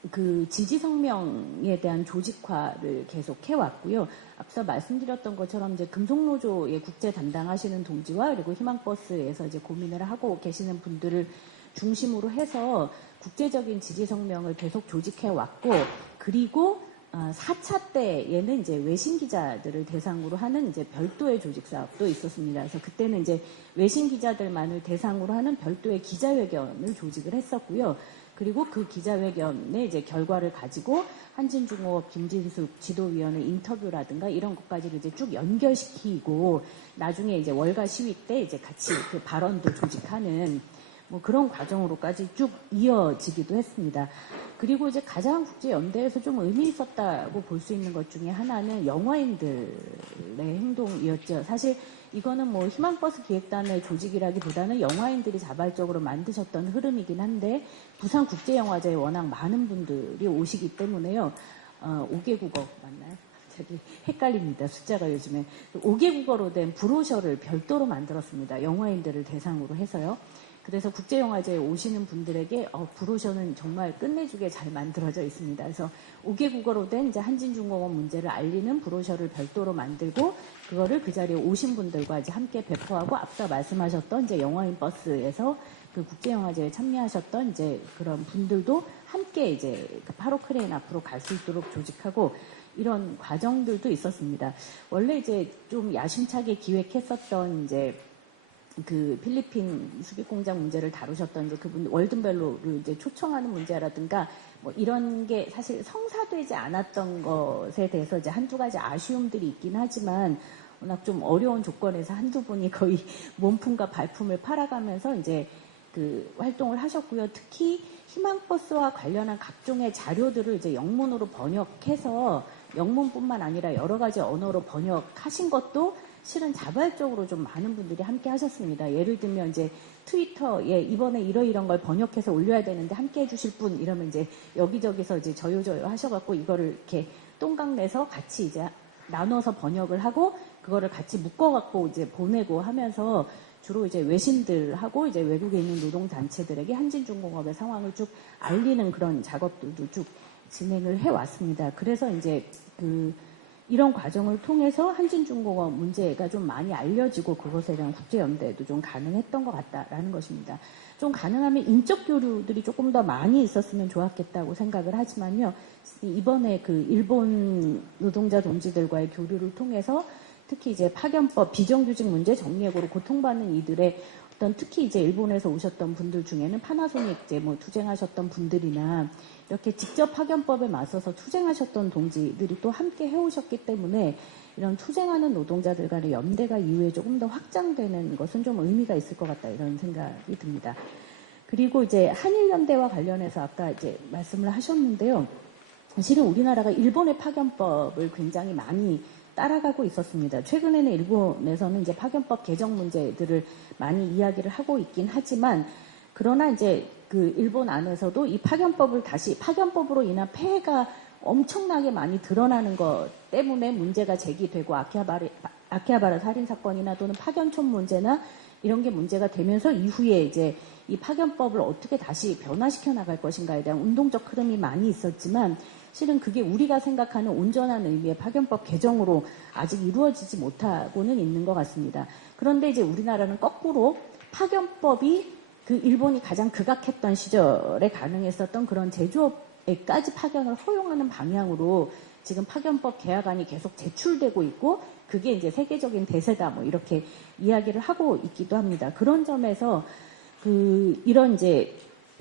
그 지지 성명에 대한 조직화를 계속 해왔고요. 앞서 말씀드렸던 것처럼 이제 금속노조의 국제 담당하시는 동지와 그리고 희망버스에서 이제 고민을 하고 계시는 분들을 중심으로 해서 국제적인 지지 성명을 계속 조직해왔고 그리고 4차 때에는 이제 외신 기자들을 대상으로 하는 이제 별도의 조직 사업도 있었습니다. 그래서 그때는 이제 외신 기자들만을 대상으로 하는 별도의 기자회견을 조직을 했었고요. 그리고 그 기자회견의 이제 결과를 가지고 한진중공업 김진숙 지도위원의 인터뷰라든가 이런 것까지를 이제 쭉 연결시키고 나중에 이제 월가 시위 때 이제 같이 그 발언도 조직하는 뭐 그런 과정으로까지 쭉 이어지기도 했습니다. 그리고 이제 가장 국제연대에서 좀 의미 있었다고 볼 수 있는 것 중에 하나는 영화인들의 행동이었죠. 사실 이거는 뭐 희망버스 기획단의 조직이라기보다는 영화인들이 자발적으로 만드셨던 흐름이긴 한데 부산 국제영화제에 워낙 많은 분들이 오시기 때문에요. 5개 국어 맞나요? 갑자기 헷갈립니다. 숫자가 요즘에. 5개 국어로 된 브로셔를 별도로 만들었습니다. 영화인들을 대상으로 해서요. 그래서 국제영화제에 오시는 분들에게 브로셔는 정말 끝내주게 잘 만들어져 있습니다. 그래서 5개 국어로 된 이제 한진중공업 문제를 알리는 브로셔를 별도로 만들고 그거를 그 자리에 오신 분들과 이제 함께 배포하고 앞서 말씀하셨던 이제 영화인 버스에서 그 국제영화제에 참여하셨던 이제 그런 분들도 함께 이제 그 8호 크레인 앞으로 갈 수 있도록 조직하고 이런 과정들도 있었습니다. 원래 이제 좀 야심차게 기획했었던 이제 그 필리핀 수비공장 문제를 다루셨던 이제 그분 월든벨로를 이제 초청하는 문제라든가 뭐 이런 게 사실 성사되지 않았던 것에 대해서 이제 한두 가지 아쉬움들이 있긴 하지만 워낙 좀 어려운 조건에서 한두 분이 거의 몸품과 발품을 팔아가면서 이제 그 활동을 하셨고요. 특히 희망버스와 관련한 각종의 자료들을 이제 영문으로 번역해서 영문뿐만 아니라 여러 가지 언어로 번역하신 것도 실은 자발적으로 좀 많은 분들이 함께 하셨습니다. 예를 들면 이제 트위터에 이번에 이런 걸 번역해서 올려야 되는데 함께 해주실 분 이러면 이제 여기저기서 이제 저요 하셔갖고 이거를 이렇게 똥강 내서 같이 이제 나눠서 번역을 하고 그거를 같이 묶어갖고 이제 보내고 하면서 주로 이제 외신들하고 이제 외국에 있는 노동단체들에게 한진중공업의 상황을 쭉 알리는 그런 작업들도 쭉 진행을 해왔습니다. 그래서 이제 이런 과정을 통해서 한진중공업 문제가 좀 많이 알려지고 그것에 대한 국제연대도 좀 가능했던 것 같다라는 것입니다. 좀 가능하면 인적 교류들이 조금 더 많이 있었으면 좋았겠다고 생각을 하지만요. 이번에 그 일본 노동자 동지들과의 교류를 통해서 특히 이제 파견법 비정규직 문제 정리해고로 고통받는 이들의 어떤 특히 이제 일본에서 오셨던 분들 중에는 파나소닉 이제 뭐 투쟁하셨던 분들이나 이렇게 직접 파견법에 맞서서 투쟁하셨던 동지들이 또 함께 해오셨기 때문에 이런 투쟁하는 노동자들 간의 연대가 이후에 조금 더 확장되는 것은 좀 의미가 있을 것 같다 이런 생각이 듭니다. 그리고 이제 한일연대와 관련해서 아까 이제 말씀을 하셨는데요. 사실은 우리나라가 일본의 파견법을 굉장히 많이 따라가고 있었습니다. 최근에는 일본에서는 이제 파견법 개정 문제들을 많이 이야기를 하고 있긴 하지만 그러나 이제 그 일본 안에서도 이 파견법을 다시 파견법으로 인한 폐해가 엄청나게 많이 드러나는 것 때문에 문제가 제기되고 아키하바라 살인 사건이나 또는 파견촌 문제나 이런 게 문제가 되면서 이후에 이제 이 파견법을 어떻게 다시 변화시켜 나갈 것인가에 대한 운동적 흐름이 많이 있었지만 실은 그게 우리가 생각하는 온전한 의미의 파견법 개정으로 아직 이루어지지 못하고는 있는 것 같습니다. 그런데 이제 우리나라는 거꾸로 파견법이 그 일본이 가장 극악했던 시절에 가능했었던 그런 제조업에까지 파견을 허용하는 방향으로 지금 파견법 개혁안이 계속 제출되고 있고 그게 이제 세계적인 대세다 뭐 이렇게 이야기를 하고 있기도 합니다. 그런 점에서 이런 이제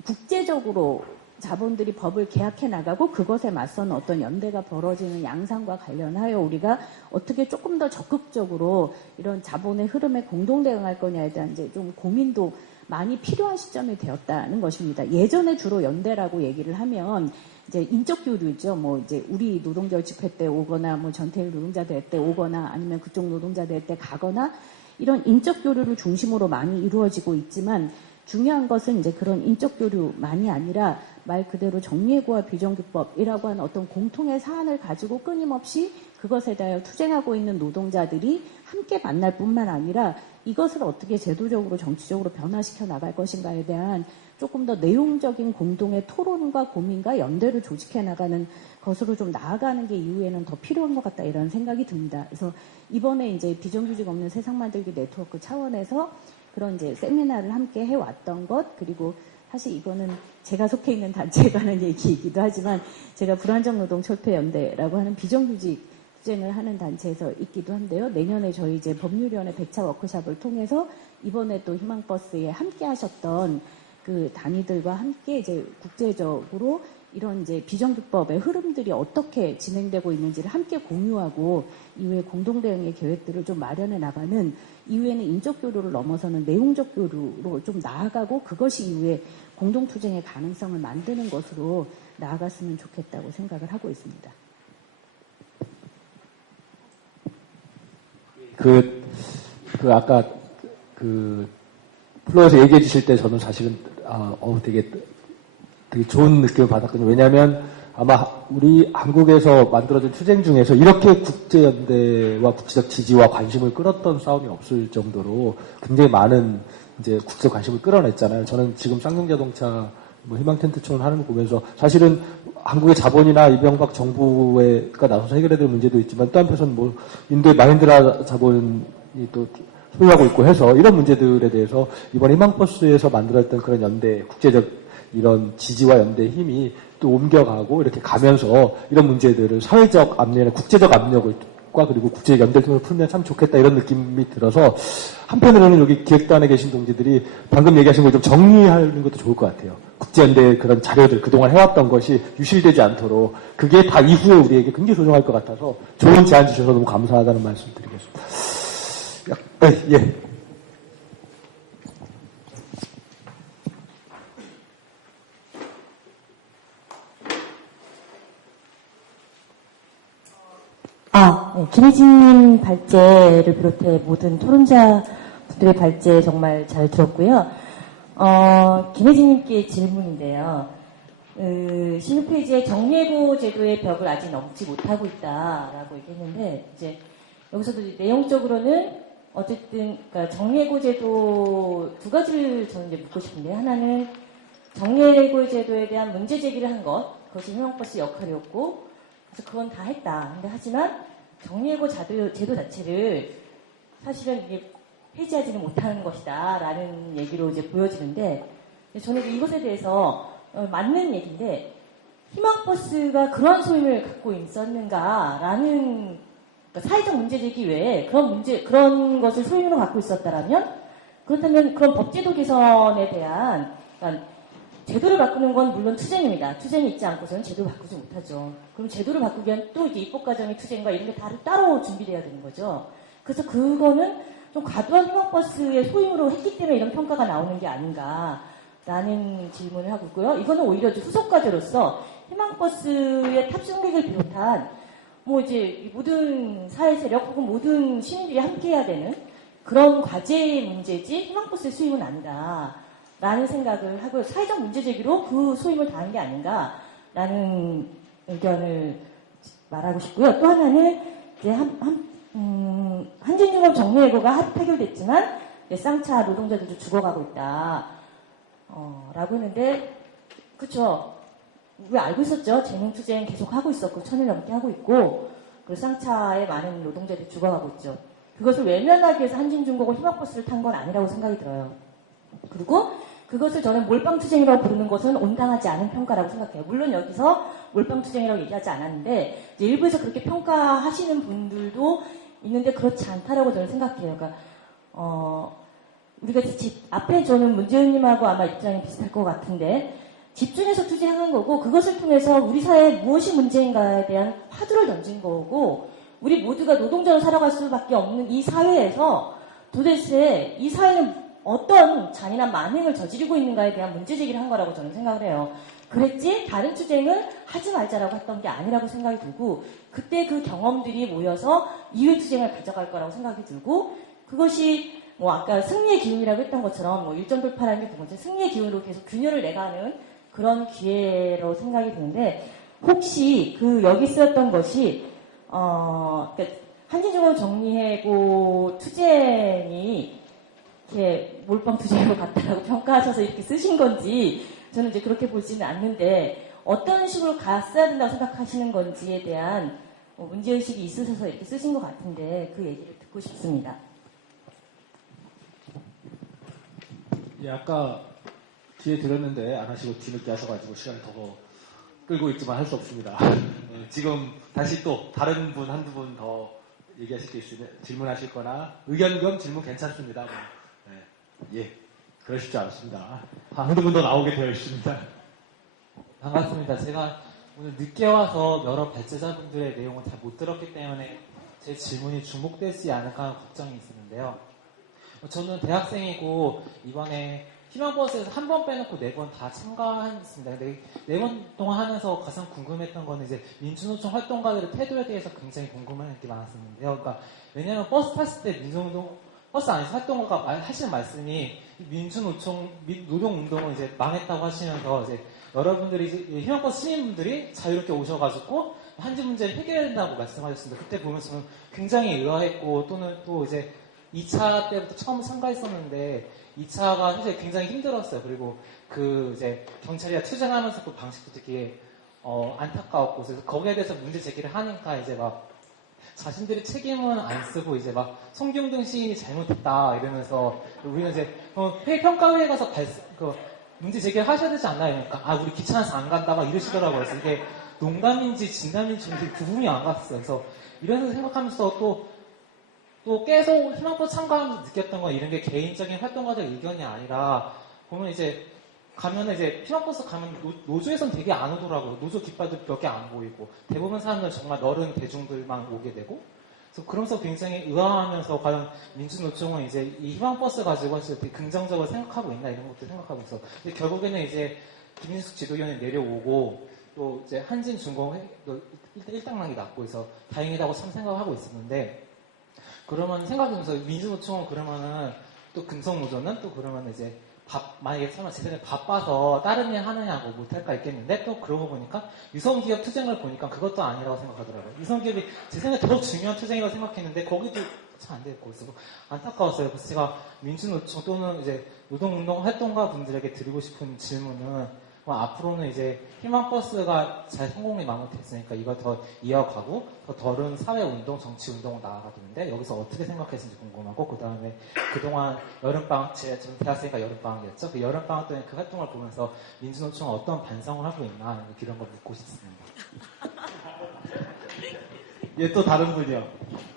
국제적으로 자본들이 법을 개혁해 나가고 그것에 맞서는 어떤 연대가 벌어지는 양상과 관련하여 우리가 어떻게 조금 더 적극적으로 이런 자본의 흐름에 공동 대응할 거냐에 대한 이제 좀 고민도 많이 필요한 시점이 되었다는 것입니다. 예전에 주로 연대라고 얘기를 하면 이제 인적 교류죠. 뭐 이제 우리 노동절 집회 때 오거나 뭐 전태일 노동자 대회 때 오거나 아니면 그쪽 노동자 대회 때 가거나 이런 인적 교류를 중심으로 많이 이루어지고 있지만 중요한 것은 이제 그런 인적 교류만이 아니라 말 그대로 정리해고와 비정규법이라고 하는 어떤 공통의 사안을 가지고 끊임없이 그것에 대하여 투쟁하고 있는 노동자들이 함께 만날 뿐만 아니라 이것을 어떻게 제도적으로 정치적으로 변화시켜 나갈 것인가에 대한 조금 더 내용적인 공동의 토론과 고민과 연대를 조직해 나가는 것으로 좀 나아가는 게 이후에는 더 필요한 것 같다 이런 생각이 듭니다. 그래서 이번에 이제 비정규직 없는 세상 만들기 네트워크 차원에서 그런 이제 세미나를 함께 해왔던 것 그리고 사실 이거는 제가 속해 있는 단체에 관한 얘기이기도 하지만 제가 불안정노동철폐연대라고 하는 비정규직 투쟁을 하는 단체에서 있기도 한데요. 내년에 저희 이제 법률위원회 100차 워크숍을 통해서 이번에 또 희망버스에 함께 하셨던 그 단위들과 함께 이제 국제적으로 이런 이제 비정규법의 흐름들이 어떻게 진행되고 있는지를 함께 공유하고 이후에 공동대응의 계획들을 좀 마련해 나가는 이후에는 인적 교류를 넘어서는 내용적 교류로 좀 나아가고 그것이 이후에 공동투쟁의 가능성을 만드는 것으로 나아갔으면 좋겠다고 생각을 하고 있습니다. 아까 플로어에서 얘기해 주실 때 저는 사실은 되게 좋은 느낌을 받았거든요. 왜냐하면 아마 우리 한국에서 만들어진 투쟁 중에서 이렇게 국제연대와 국제적 지지와 관심을 끌었던 싸움이 없을 정도로 굉장히 많은 이제 국제 관심을 끌어냈잖아요. 저는 지금 쌍용자동차 희망텐트촌을 하는 거 보면서 사실은 한국의 자본이나 이명박 정부가 나서서 해결해야 될 문제도 있지만 또 한편에서는 인도의 마힌드라 자본이 또 소유하고 있고 해서 이런 문제들에 대해서 이번 희망버스에서 만들었던 그런 연대, 국제적 이런 지지와 연대의 힘이 또 옮겨가고 이렇게 가면서 이런 문제들을 사회적 압력이나 국제적 압력과 그리고 국제 연대를 통해서 풀면 참 좋겠다 이런 느낌이 들어서 한편으로는 여기 기획단에 계신 동지들이 방금 얘기하신 걸 좀 정리하는 것도 좋을 것 같아요. 국제연대의 그런 자료들 그동안 해왔던 것이 유실되지 않도록 그게 다 이후에 우리에게 굉장히 소중할 것 같아서 좋은 제안 주셔서 너무 감사하다는 말씀 드리겠습니다. 예. 네. 김혜진님 발제를 비롯해 모든 토론자분들의 발제 정말 잘 들었고요. 김혜진님께 질문인데요. 신규 페이지에 정예고 제도의 벽을 아직 넘지 못하고 있다라고 얘기했는데, 이제 여기서도 내용적으로는 어쨌든, 그러니까 정예고 제도 두 가지를 저는 이제 묻고 싶은데, 하나는 정예고 제도에 대한 문제 제기를 한 것, 그것이 희망버스 역할이었고, 그래서 그건 다 했다. 근데 하지만 정예고 제도 자체를 사실은 이게 폐지하지는 못하는 것이다. 라는 얘기로 이제 보여지는데, 저는 이것에 대해서 맞는 얘기인데, 희망버스가 그런 소임을 갖고 있었는가라는, 그러니까 사회적 문제 제기 외에 그런 것을 소임으로 갖고 있었다라면, 그렇다면 그런 법제도 개선에 대한, 그러니까 제도를 바꾸는 건 물론 투쟁입니다. 투쟁이 있지 않고서는 제도를 바꾸지 못하죠. 그럼 제도를 바꾸기 위한 또 이제 입법과정의 투쟁과 이런 게 따로 준비돼야 되는 거죠. 그래서 그거는 좀 과도한 희망버스의 소임으로 했기 때문에 이런 평가가 나오는 게 아닌가라는 질문을 하고 있고요. 이거는 오히려 후속 과제로서 희망버스의 탑승객을 비롯한 이제 모든 사회 세력 혹은 모든 시민들이 함께해야 되는 그런 과제의 문제지 희망버스의 수임은 아니다. 라는 생각을 하고요. 사회적 문제 제기로 그 소임을 다한 게 아닌가라는 의견을 말하고 싶고요. 또 하나는 이제 한진중업 정리해고가 해결됐지만 쌍차 노동자들도 죽어가고 있다. 라고 했는데, 그쵸. 우리 알고 있었죠. 재능투쟁 계속 하고 있었고, 1000일 넘게 하고 있고, 그리고 쌍차에 많은 노동자들이 죽어가고 있죠. 그것을 외면하기 위해서 한진중공을 희망버스를 탄 건 아니라고 생각이 들어요. 그리고 그것을 저는 몰빵투쟁이라고 부르는 것은 온당하지 않은 평가라고 생각해요. 물론 여기서 몰빵투쟁이라고 얘기하지 않았는데, 이제 일부에서 그렇게 평가하시는 분들도 있는데 그렇지 않다라고 저는 생각해요. 그러니까, 우리가 앞에 저는 문재인님하고 아마 입장이 비슷할 것 같은데, 집중해서 투쟁한 거고, 그것을 통해서 우리 사회에 무엇이 문제인가에 대한 화두를 던진 거고, 우리 모두가 노동자로 살아갈 수밖에 없는 이 사회에서 도대체 이 사회는 어떤 잔인한 만행을 저지르고 있는가에 대한 문제 제기를 한 거라고 저는 생각을 해요. 그랬지 다른 투쟁을 하지 말자라고 했던 게 아니라고 생각이 들고, 그때 그 경험들이 모여서 이후 투쟁을 가져갈 거라고 생각이 들고, 그것이 아까 승리의 기운이라고 했던 것처럼 일정 돌파라는 게 그거죠. 승리의 기운으로 계속 균열을 내가는 그런 기회로 생각이 드는데, 혹시 여기 쓰였던 것이 그러니까 한진중업 정리해고 투쟁이 이렇게 몰빵 투쟁으로 갔다라고 평가하셔서 이렇게 쓰신 건지, 저는 이제 그렇게 보지는 않는데, 어떤 식으로 갔어야 된다고 생각하시는 건지에 대한 문제의식이 있으셔서 이렇게 쓰신 것 같은데, 그 얘기를 듣고 싶습니다. 아까 뒤에 들었는데 안 하시고 뒤늦게 하셔가지고 시간이 더 끌고 있지만 할 수 없습니다. 지금 다시 또 다른 분 한두 분 더 얘기하실 게 있으면 질문하실 거나 의견 겸 질문 괜찮습니다. 뭐. 예, 그러실 줄 알았습니다. 한두 분 더 나오게 되어 있습니다. 반갑습니다. 제가 오늘 늦게 와서 여러 발제자분들의 내용을 잘 못 들었기 때문에 제 질문이 중복되지 않을까 하는 걱정이 있었는데요. 저는 대학생이고 이번에 희망버스에서 한 번 빼놓고 4번 다 참가했습니다. 근데 4번 동안 하면서 가장 궁금했던 거는 이제 민주노총 활동가들의 태도에 대해서 굉장히 궁금한 게 많았었는데요. 그러니까 왜냐하면 버스 tas을 때 민주노총 버스 안에서 활동가가 하시는 말씀이 민주노총 노동운동은 이제 망했다고 하시면서 이제 여러분들이 이제 희망버스 시민분들이 자유롭게 오셔가지고 한지 문제를 해결해야 된다고 말씀하셨습니다. 그때 보면서 저는 굉장히 의아했고 또는 또 이제 2차 때부터 처음 참가했었는데 2차가 사실 굉장히 힘들었어요. 그리고 그 이제 경찰이랑 투쟁하면서 그 방식도 되게 안타까웠고 그래서 거기에 대해서 문제 제기를 하니까 이제 막 자신들이 책임은 안 쓰고 이제 막 송경등 시인이 잘못했다 이러면서 우리는 이제 평가회에 가서 문제 제기를 하셔야 되지 않나 이러니까 우리 귀찮아서 안 간다 막 이러시더라고요. 그래서 이게 농담인지 진담인지 구분이 안 갔어요. 그래서 이런 생각하면서 또 계속 희망버스 참가하면서 느꼈던 건 이런 게 개인적인 활동가들 의견이 아니라 보면 이제 가면은 이제 희망버스 가면 노조에선 되게 안 오더라고요. 노조 깃발도 몇 개 안 보이고 대부분 사람들은 정말 너른 대중들만 오게 되고 그래서 그러면서 굉장히 의아하면서 과연 민주노총은 이제 이 희망버스 가지고 사실 되게 긍정적으로 생각하고 있나 이런 것도 생각하고 있어. 근데 결국에는 이제 김민숙 지도위원이 내려오고 또 이제 한진중공 일당락이 났고 해서 다행이라고 참 생각하고 있었는데 그러면 생각해보면서 민주노총은 그러면은 또 금속노조는 또 그러면 이제 만약에 설마 제 생각에 바빠서 다른 일 하느냐고 못할까 있겠는데 또 그러고 보니까 유성기업 투쟁을 보니까 그것도 아니라고 생각하더라고요. 유성기업이 제 생각에 더 중요한 투쟁이라고 생각했는데 거기도 잘 안 됐고 그래서 안타까웠어요. 그래서 제가 민주노총 또는 이제 노동운동 활동가 분들에게 드리고 싶은 질문은 앞으로는 이제 희망버스가 잘 성공이 마무리됐으니까 이걸 더 이어가고 더 덜은 사회운동, 정치운동으로 나아가야 되는데 여기서 어떻게 생각했는지 궁금하고 그 다음에 그동안 여름방학, 저는 대학생이니까 여름방학이었죠. 그 여름방학 동안 그 활동을 보면서 민주노총은 어떤 반성을 하고 있나 이런 걸 묻고 싶습니다. 예, 또 다른 분이요.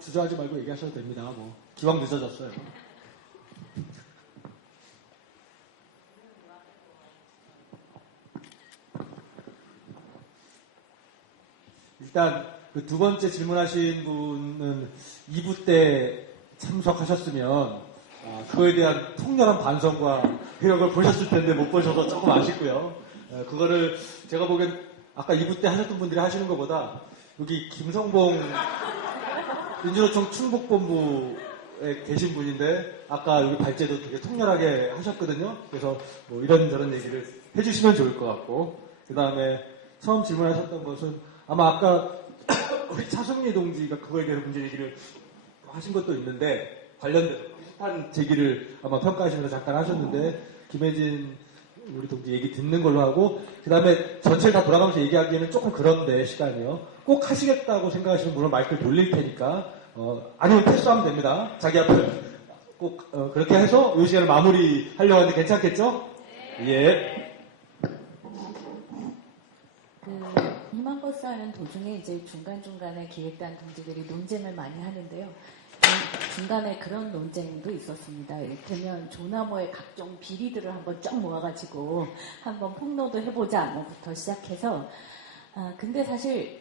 주저하지 말고 얘기하셔도 됩니다. 뭐 기왕 늦어졌어요. 일단 그 두 번째 질문하신 분은 2부 때 참석하셨으면 그거에 대한 통렬한 반성과 회력을 보셨을 텐데 못 보셔서 조금 아쉽고요. 그거를 제가 보기엔 아까 2부 때 하셨던 분들이 하시는 것보다 여기 김성봉 민주노총 충북본부에 계신 분인데 아까 여기 발제도 되게 통렬하게 하셨거든요. 그래서 뭐 이런저런 얘기를 해주시면 좋을 것 같고 그 다음에 처음 질문하셨던 것은 아마 아까 우리 차승리 동지가 그거에 대해서 문제 얘기를 하신 것도 있는데 관련돼서 비슷한 제기를 아마 평가하시면서 잠깐 하셨는데 김혜진 우리 동지 얘기 듣는 걸로 하고 그 다음에 전체를 다 돌아가면서 얘기하기에는 조금 그런데 시간이요. 꼭 하시겠다고 생각하시는 분은 마이크를 돌릴 테니까 아니면 패스하면 됩니다. 자기 앞에 꼭 그렇게 해서 이 시간을 마무리하려고 하는데 괜찮겠죠? 예. 희망버스 하는 도중에 이제 중간중간에 기획단 동지들이 논쟁을 많이 하는데요. 중간에 그런 논쟁도 있었습니다. 이를테면 조나모의 각종 비리들을 한번 쫙 모아가지고 한번 폭로도 해보자 뭐부터 시작해서 근데 사실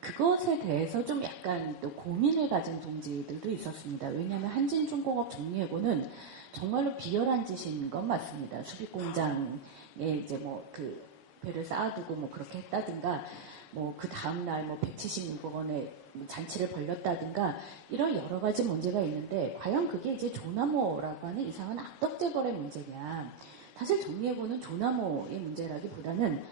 그것에 대해서 좀 약간 또 고민을 가진 동지들도 있었습니다. 왜냐하면 한진중공업 정리해고는 정말로 비열한 짓인 건 맞습니다. 수비공장에 이제 뭐 그 배를 쌓아두고 뭐 그렇게 했다든가 뭐 그 다음날 뭐 176억 원의 잔치를 벌렸다든가 이런 여러 가지 문제가 있는데 과연 그게 이제 조나모라고 하는 이상한 악덕재벌의 문제냐. 사실 정리해고는 조나모의 문제라기보다는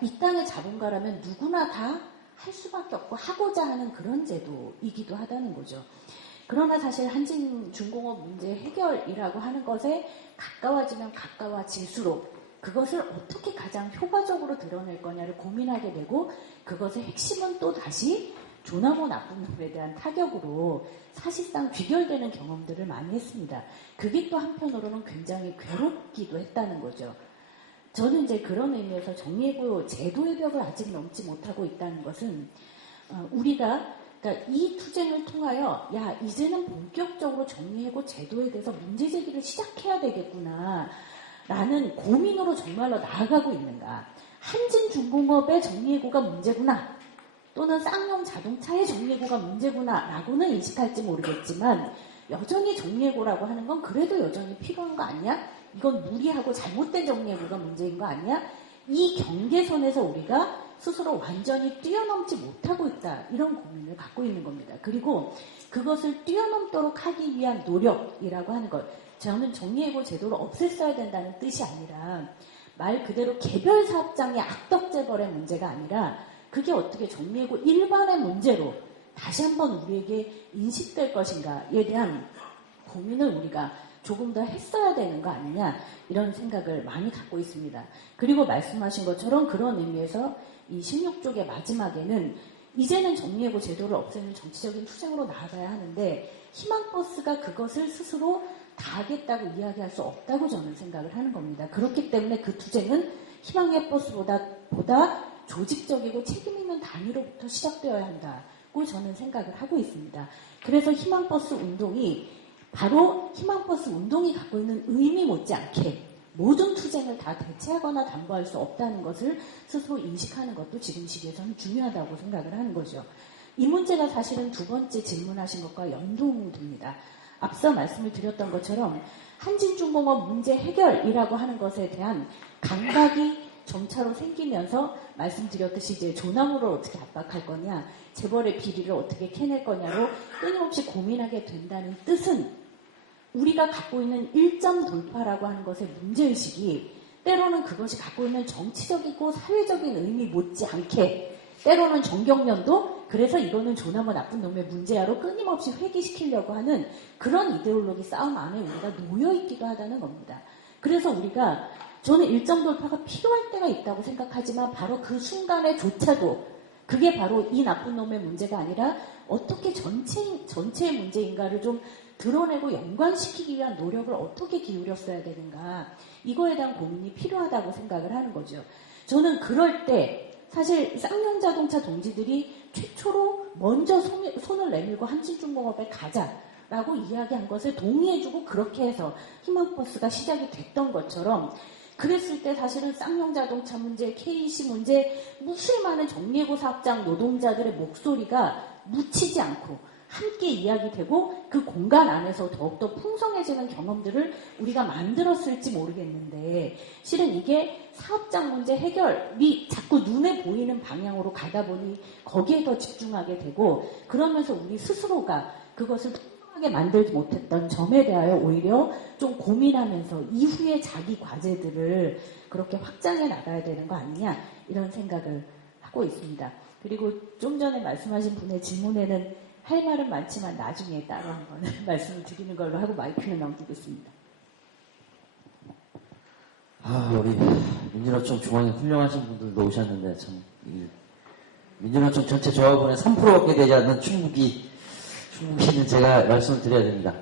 이 땅의 자본가라면 누구나 다 할 수밖에 없고 하고자 하는 그런 제도이기도 하다는 거죠. 그러나 사실 한진중공업 문제 해결이라고 하는 것에 가까워지면 가까워질수록 그것을 어떻게 가장 효과적으로 드러낼 거냐를 고민하게 되고 그것의 핵심은 또 다시 조나고 나쁜 놈에 대한 타격으로 사실상 귀결되는 경험들을 많이 했습니다. 그게 또 한편으로는 굉장히 괴롭기도 했다는 거죠. 저는 이제 그런 의미에서 정예고 제도의 벽을 아직 넘지 못하고 있다는 것은 우리가 그러니까 이 투쟁을 통하여 야 이제는 본격적으로 정예고 제도에 대해서 문제 제기를 시작해야 되겠구나 라는 고민으로 정말로 나아가고 있는가. 한진중공업의 정예고가 문제구나 또는 쌍용 자동차의 정예고가 문제구나 라고는 인식할지 모르겠지만 여전히 정예고라고 하는 건 그래도 여전히 필요한 거 아니야? 이건 무리하고 잘못된 정예고가 문제인 거 아니야? 이 경계선에서 우리가 스스로 완전히 뛰어넘지 못하고 있다. 이런 고민을 갖고 있는 겁니다. 그리고 그것을 뛰어넘도록 하기 위한 노력이라고 하는 것. 저는 정예고 제도를 없앴어야 된다는 뜻이 아니라 말 그대로 개별 사업장의 악덕 재벌의 문제가 아니라 그게 어떻게 정예고 일반의 문제로 다시 한번 우리에게 인식될 것인가에 대한 고민을 우리가 조금 더 했어야 되는 거 아니냐 이런 생각을 많이 갖고 있습니다. 그리고 말씀하신 것처럼 그런 의미에서 이 16쪽의 마지막에는 이제는 정예고 제도를 없애는 정치적인 투쟁으로 나아가야 하는데 희망버스가 그것을 스스로 다 하겠다고 이야기할 수 없다고 저는 생각을 하는 겁니다. 그렇기 때문에 그 투쟁은 희망의 버스보다 조직적이고 책임 있는 단위로부터 시작되어야 한다고 저는 생각을 하고 있습니다. 그래서 희망버스 운동이 바로 희망버스 운동이 갖고 있는 의미 못지않게 모든 투쟁을 다 대체하거나 담보할 수 없다는 것을 스스로 인식하는 것도 지금 시기에서는 중요하다고 생각을 하는 거죠. 이 문제가 사실은 두 번째 질문하신 것과 연동됩니다. 앞서 말씀을 드렸던 것처럼 한진중공업 문제 해결이라고 하는 것에 대한 강박이 점차로 생기면서 말씀드렸듯이 이제 조남으로 어떻게 압박할 거냐, 재벌의 비리를 어떻게 캐낼 거냐로 끊임없이 고민하게 된다는 뜻은 우리가 갖고 있는 1점 돌파라고 하는 것의 문제의식이 때로는 그것이 갖고 있는 정치적이고 사회적인 의미 못지않게 때로는 정경련도 그래서 이거는 조남은 나쁜 놈의 문제야로 끊임없이 회귀시키려고 하는 그런 이데올로기 싸움 안에 우리가 놓여있기도 하다는 겁니다. 그래서 우리가 저는 1점 돌파가 필요할 때가 있다고 생각하지만 바로 그 순간에조차도 그게 바로 이 나쁜 놈의 문제가 아니라 어떻게 전체의 문제인가를 좀 드러내고 연관시키기 위한 노력을 어떻게 기울였어야 되는가 이거에 대한 고민이 필요하다고 생각을 하는 거죠. 저는 그럴 때 사실 쌍용자동차 동지들이 최초로 먼저 손을 내밀고 한진중공업에 가자라고 이야기한 것을 동의해주고 그렇게 해서 희망버스가 시작이 됐던 것처럼 그랬을 때 사실은 쌍용자동차 문제, KEC 문제, 무수히 많은 정예고 사업장 노동자들의 목소리가 묻히지 않고 함께 이야기되고 그 공간 안에서 더욱더 풍성해지는 경험들을 우리가 만들었을지 모르겠는데 실은 이게 사업장 문제 해결이 자꾸 눈에 보이는 방향으로 가다 보니 거기에 더 집중하게 되고 그러면서 우리 스스로가 그것을 풍성하게 만들지 못했던 점에 대하여 오히려 좀 고민하면서 이후에 자기 과제들을 그렇게 확장해 나가야 되는 거 아니냐 이런 생각을 하고 있습니다. 그리고 좀 전에 말씀하신 분의 질문에는 할 말은 많지만 나중에 따로 한번 말씀을 드리는 걸로 하고 마이크를 넘기겠습니다. 우리 민주노총 중앙에 훌륭하신 분들도 오셨는데 참 민주노총 전체 조합원의 3%밖에 되지 않는 충북이는 제가 말씀을 드려야 됩니다.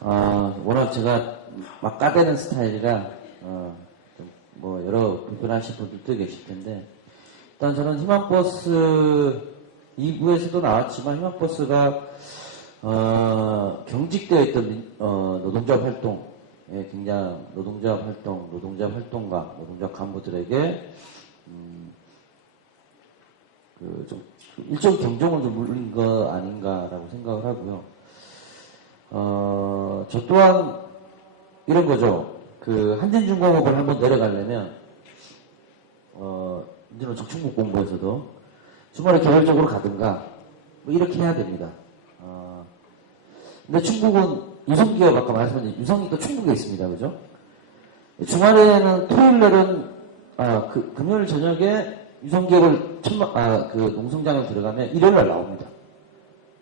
워낙 제가 막 까대는 스타일이라 뭐 여러 불편하신 분들도 계실 텐데 일단 저는 희망버스 2부에서도 나왔지만 희망버스가 경직되어 있던 노동자 활동에 굉장히 노동자 활동가, 노동자 간부들에게 좀 일종 경종을 좀 울린 거 아닌가라고 생각을 하고요. 저 또한 이런 거죠. 그 한진중공업을 한번 내려가려면 민주노총 충북 본부에서도 주말에 개별적으로 가든가 뭐 이렇게 해야 됩니다. 근데 충북은 유성기업 아까 말씀하신 유성이 또 충북에 있습니다. 그죠? 주말에는 토요일날은 금요일 저녁에 유성기업을 그 농성장을 들어가면 일요일날 나옵니다.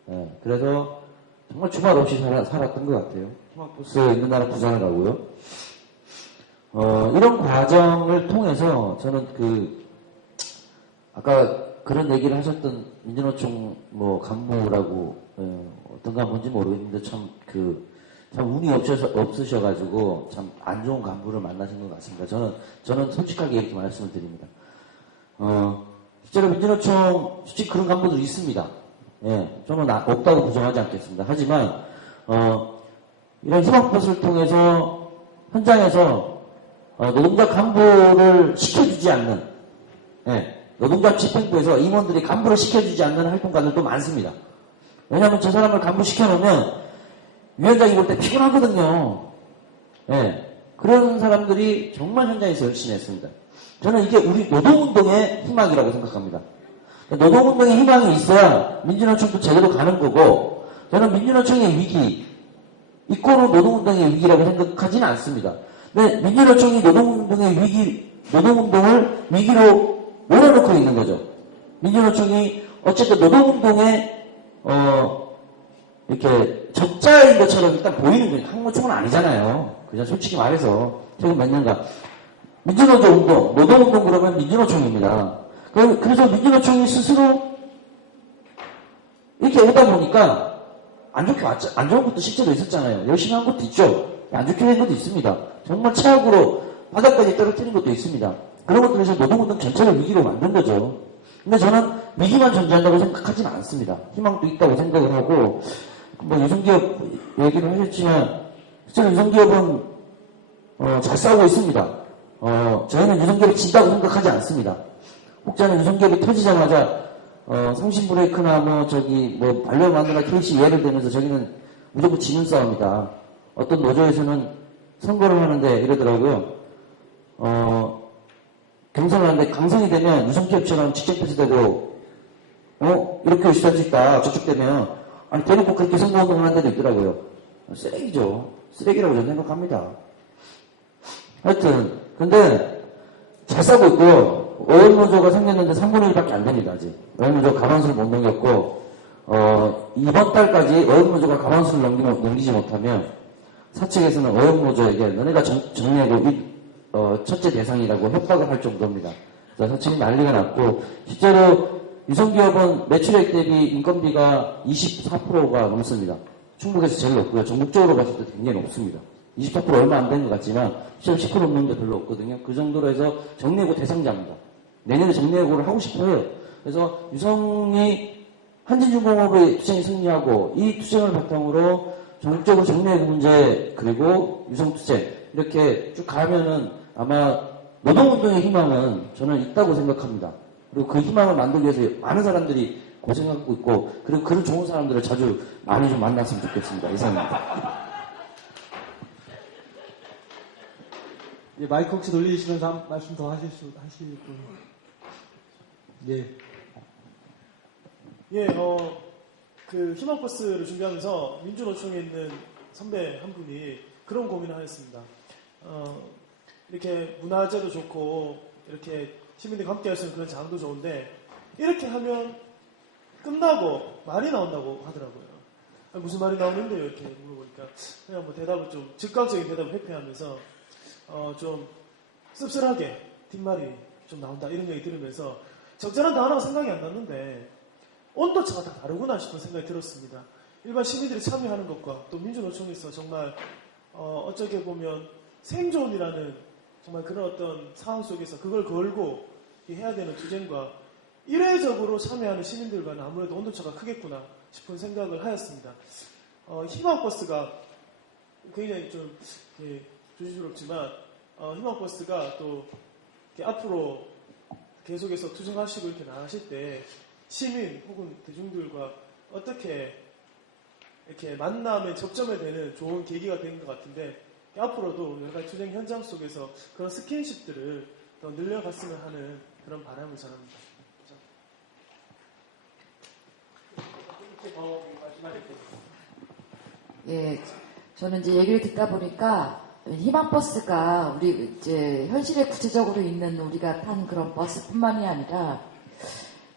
네, 그래서 정말 주말 없이 살았던 것 같아요. 희망버스 있는 날은 부산을 가고요. 이런 과정을 통해서 저는 아까 그런 얘기를 하셨던 민주노총 간부라고, 어떤 간부인지 모르겠는데 참 운이 없으셔가지고 참 안 좋은 간부를 만나신 것 같습니다. 저는 솔직하게 이렇게 말씀을 드립니다. 실제로 민주노총, 솔직히 그런 간부들이 있습니다. 예, 저는 없다고 부정하지 않겠습니다. 하지만, 이런 희망버스를 통해서 현장에서 노동자 간부를 시켜주지 않는, 노동자 집행부에서 임원들이 간부를 시켜주지 않는 활동가들도 많습니다. 왜냐하면 저 사람을 간부 시켜놓으면 위원장이 볼 때 피곤하거든요. 그런 사람들이 정말 현장에서 열심히 했습니다. 저는 이게 우리 노동운동의 희망이라고 생각합니다. 노동운동의 희망이 있어야 민주노총도 제대로 가는 거고, 저는 민주노총의 위기, 이코로 노동운동의 위기라고 생각하지는 않습니다. 근데 민주노총이 노동운동을 위기로 몰아넣고 있는 거죠. 민주노총이 어쨌든 노동운동에, 이렇게 적자인 것처럼 일단 보이는 거예요. 항노총은 아니잖아요. 그냥 솔직히 말해서, 최근 몇 년간. 민주노조 운동, 노동운동 그러면 민주노총입니다. 그래서 민주노총이 스스로 이렇게 오다 보니까 안 좋은 것도 실제로 있었잖아요. 열심히 한 것도 있죠. 안 좋게 된 것도 있습니다. 정말 최악으로 바닥까지 떨어뜨린 것도 있습니다. 그런 것들에서 노동운동 전체를 위기로 만든 거죠. 근데 저는 위기만 존재한다고 생각하지는 않습니다. 희망도 있다고 생각을 하고, 유성기업 얘기를 하셨지만, 실제로 유성기업은, 잘 싸우고 있습니다. 저희는 유성기업이 진다고 생각하지 않습니다. 혹자는 유성기업이 터지자마자, 상신 브레이크나 반려 마누라 케이시 예를 들면서 저기는 무조건 지는 싸움이다. 어떤 노조에서는 선거를 하는데 이러더라고요. 경선을 하는데 강성이 되면 유성기업처럼 직접 배치되고, 이렇게 오실 수 있다. 저쪽 되면. 아니, 대놓고 그렇게 선거운동을 하는 데도 있더라고요. 쓰레기죠. 쓰레기라고 저는 생각합니다. 하여튼, 근데 잘 싸고 있고요. 어업노조가 생겼는데 3분의 1밖에 안 됩니다, 아직. 어업노조가 가반수를 못 넘겼고, 이번 달까지 어업노조가 가반수를 넘기지 못하면, 사측에서는 어업노조에게 너네가 정리하고 첫째 대상이라고 협박을 할 정도입니다. 그래서 사측이 난리가 났고, 실제로 유성기업은 매출액 대비 인건비가 24%가 넘습니다. 충북에서 제일 높고요. 전국적으로 봤을 때 굉장히 높습니다. 24% 얼마 안 된 것 같지만, 실제로 10% 넘는 게 별로 없거든요. 그 정도로 해서 정리해고 대상자입니다. 내년에 정리해고를 하고 싶어 해요. 그래서 유성이 한진중공업의 투쟁이 승리하고, 이 투쟁을 바탕으로 전국적으로 정리해고 문제, 그리고 유성투쟁, 이렇게 쭉 가면은 아마 노동운동의 희망은 저는 있다고 생각합니다. 그리고 그 희망을 만들기 위해서 많은 사람들이 고생하고 있고, 그리고 그런 좋은 사람들을 자주 많이 좀 만났으면 좋겠습니다. 이상입니다. 예, 마이크 혹시 돌리시면서 한 말씀 더 하실 분. 예. 예, 희망버스를 준비하면서 민주노총에 있는 선배 한 분이 그런 고민을 하였습니다. 이렇게 문화재도 좋고, 이렇게 시민들과 함께 할 수 있는 그런 장도 좋은데, 이렇게 하면 끝나고 말이 나온다고 하더라고요. 무슨 말이 나오는데요? 이렇게 물어보니까, 그냥 대답을 좀, 즉각적인 대답을 회피하면서, 좀 씁쓸하게 뒷말이 좀 나온다, 이런 얘기 들으면서, 적절한 단어가 생각이 안 났는데, 온도차가 다 다르구나 싶은 생각이 들었습니다. 일반 시민들이 참여하는 것과 또 민주노총에서 정말 어쩌게 보면 생존이라는 정말 그런 어떤 상황 속에서 그걸 걸고 해야 되는 투쟁과 일회적으로 참여하는 시민들과는 아무래도 온도차가 크겠구나 싶은 생각을 하였습니다. 희망버스가 굉장히 좀 조심스럽지만 희망버스가 또 앞으로 계속해서 투쟁하시고 이렇게 나가실 때 시민 혹은 대중들과 어떻게 이렇게 만남의 접점이 되는 좋은 계기가 된 것 같은데, 앞으로도 여러 가지 투쟁 현장 속에서 그런 스킨십들을 더 늘려갔으면 하는 그런 바람을 전합니다. 예, 저는 이제 얘기를 듣다 보니까 희망버스가 우리 이제 현실에 구체적으로 있는 우리가 탄 그런 버스뿐만이 아니라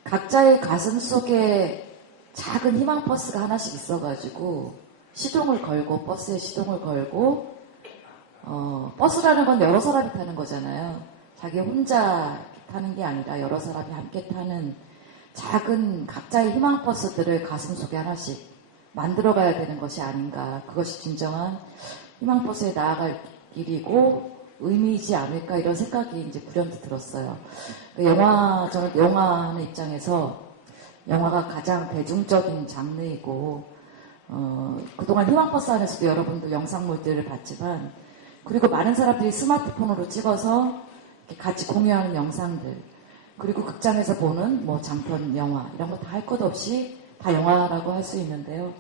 각자의 가슴 속에 작은 희망버스가 하나씩 있어가지고 시동을 걸고, 버스에 시동을 걸고 버스라는 건 여러 사람이 타는 거잖아요. 자기 혼자 타는 게 아니라 여러 사람이 함께 타는 작은 각자의 희망버스들을 가슴속에 하나씩 만들어가야 되는 것이 아닌가. 그것이 진정한 희망버스에 나아갈 길이고 의미이지 않을까 이런 생각이 이제 불현듯 들었어요. 저는 영화하는 입장에서 영화가 가장 대중적인 장르이고 그동안 희망버스 안에서도 여러분들 영상물들을 봤지만 그리고 많은 사람들이 스마트폰으로 찍어서 이렇게 같이 공유하는 영상들 그리고 극장에서 보는 뭐 장편 영화 이런 거 다 할 것 없이 다 영화라고 할 수 있는데요.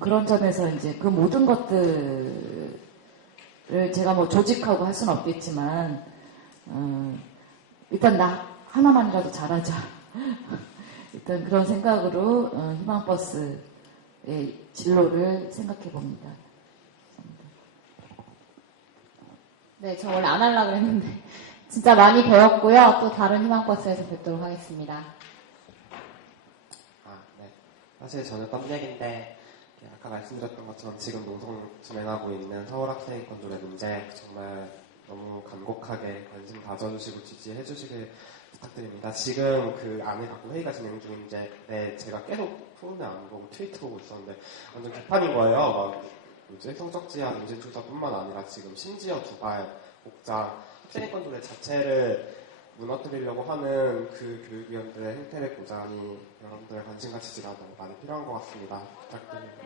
그런 점에서 이제 그 모든 것들을 제가 뭐 조직하고 할 수는 없겠지만 일단 나 하나만이라도 잘하자. 일단 그런 생각으로 희망버스의 진로를 생각해 봅니다. 네, 저 원래 안 하려고 그랬는데 진짜 많이 배웠고요. 또 다른 희망버스에서 뵙도록 하겠습니다. 네. 사실 저는 딴 얘기인데 아까 말씀드렸던 것처럼 지금 농성 진행하고 있는 서울학생인권조례 문제 정말 너무 간곡하게 관심 가져주시고 지지해주시길 부탁드립니다. 지금 그 안을 갖고 회의가 진행 중인데 제가 계속 폰을 안 보고 트위터 보고 있었는데 완전 개판인 거예요. 막 성적지하 임신출사뿐만 아니라 지금 심지어 두발, 복장, 학생인권조례 자체를 무너뜨리려고 하는 그 교육위원들의 행태를 보자니 여러분들의 관심과 지지가 너무 많이 필요한 것 같습니다. 부탁드립니다.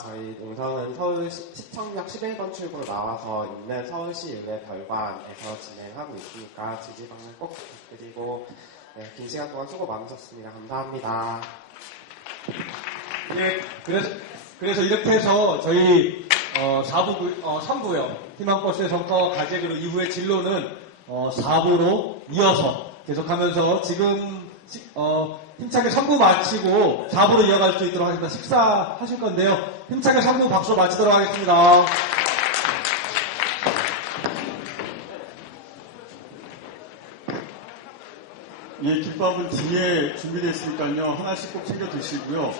저희 농성은 서울시청역 11번 출구로 나와서 있는 서울시의회 별관에서 진행하고 있으니까 지지방을 꼭 부탁드리고 긴 시간 동안 수고 많으셨습니다. 감사합니다. 예, 그래서 이렇게 해서 저희 3부요. 희망버스의 성과와 과제로 이후의 진로는 4부로 이어서 계속하면서 지금 힘차게 3부 마치고 4부로 이어갈 수 있도록 하겠습니다. 식사하실 건데요. 힘차게 3부 박수로 마치도록 하겠습니다. 예, 김밥은 뒤에 준비되어 있으니까요. 하나씩 꼭 챙겨 드시고요.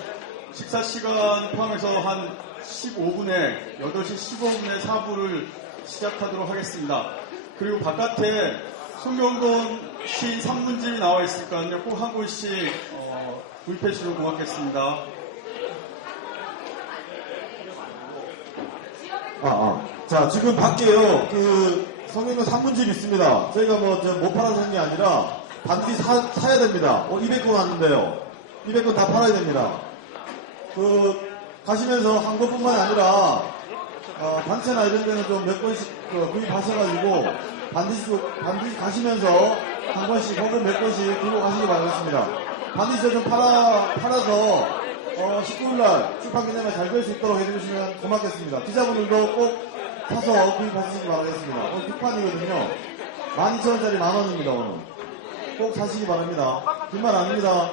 식사 시간 포함해서 한 15분에 8시 15분에 4부를 시작하도록 하겠습니다. 그리고 바깥에 송영돈 시인 산문집이 나와 있으니까요. 꼭 한 권씩 구입해 주시면 고맙겠습니다. 자, 지금 밖에요. 성형돈 산문집 있습니다. 저희가 못 팔아서 한 게 아니라 반드시 사야 됩니다. 200권 왔는데요. 200권 다 팔아야 됩니다. 가시면서 한 권뿐만 아니라 단체나 이런 데는 좀 몇 권씩 구입하셔가지고 반드시 가시면서 한 권씩 혹은 몇 권씩 들고 가시기 바라겠습니다. 반드시 좀 팔아서 19일날 출판기념회 잘 될 수 있도록 해주시면 고맙겠습니다. 기자분들도 꼭 사서 구입하시기 바라겠습니다. 오늘 6판이거든요. 12,000원짜리 10,000원입니다. 오늘 꼭 사시기 바랍니다. 긴 말 아닙니다.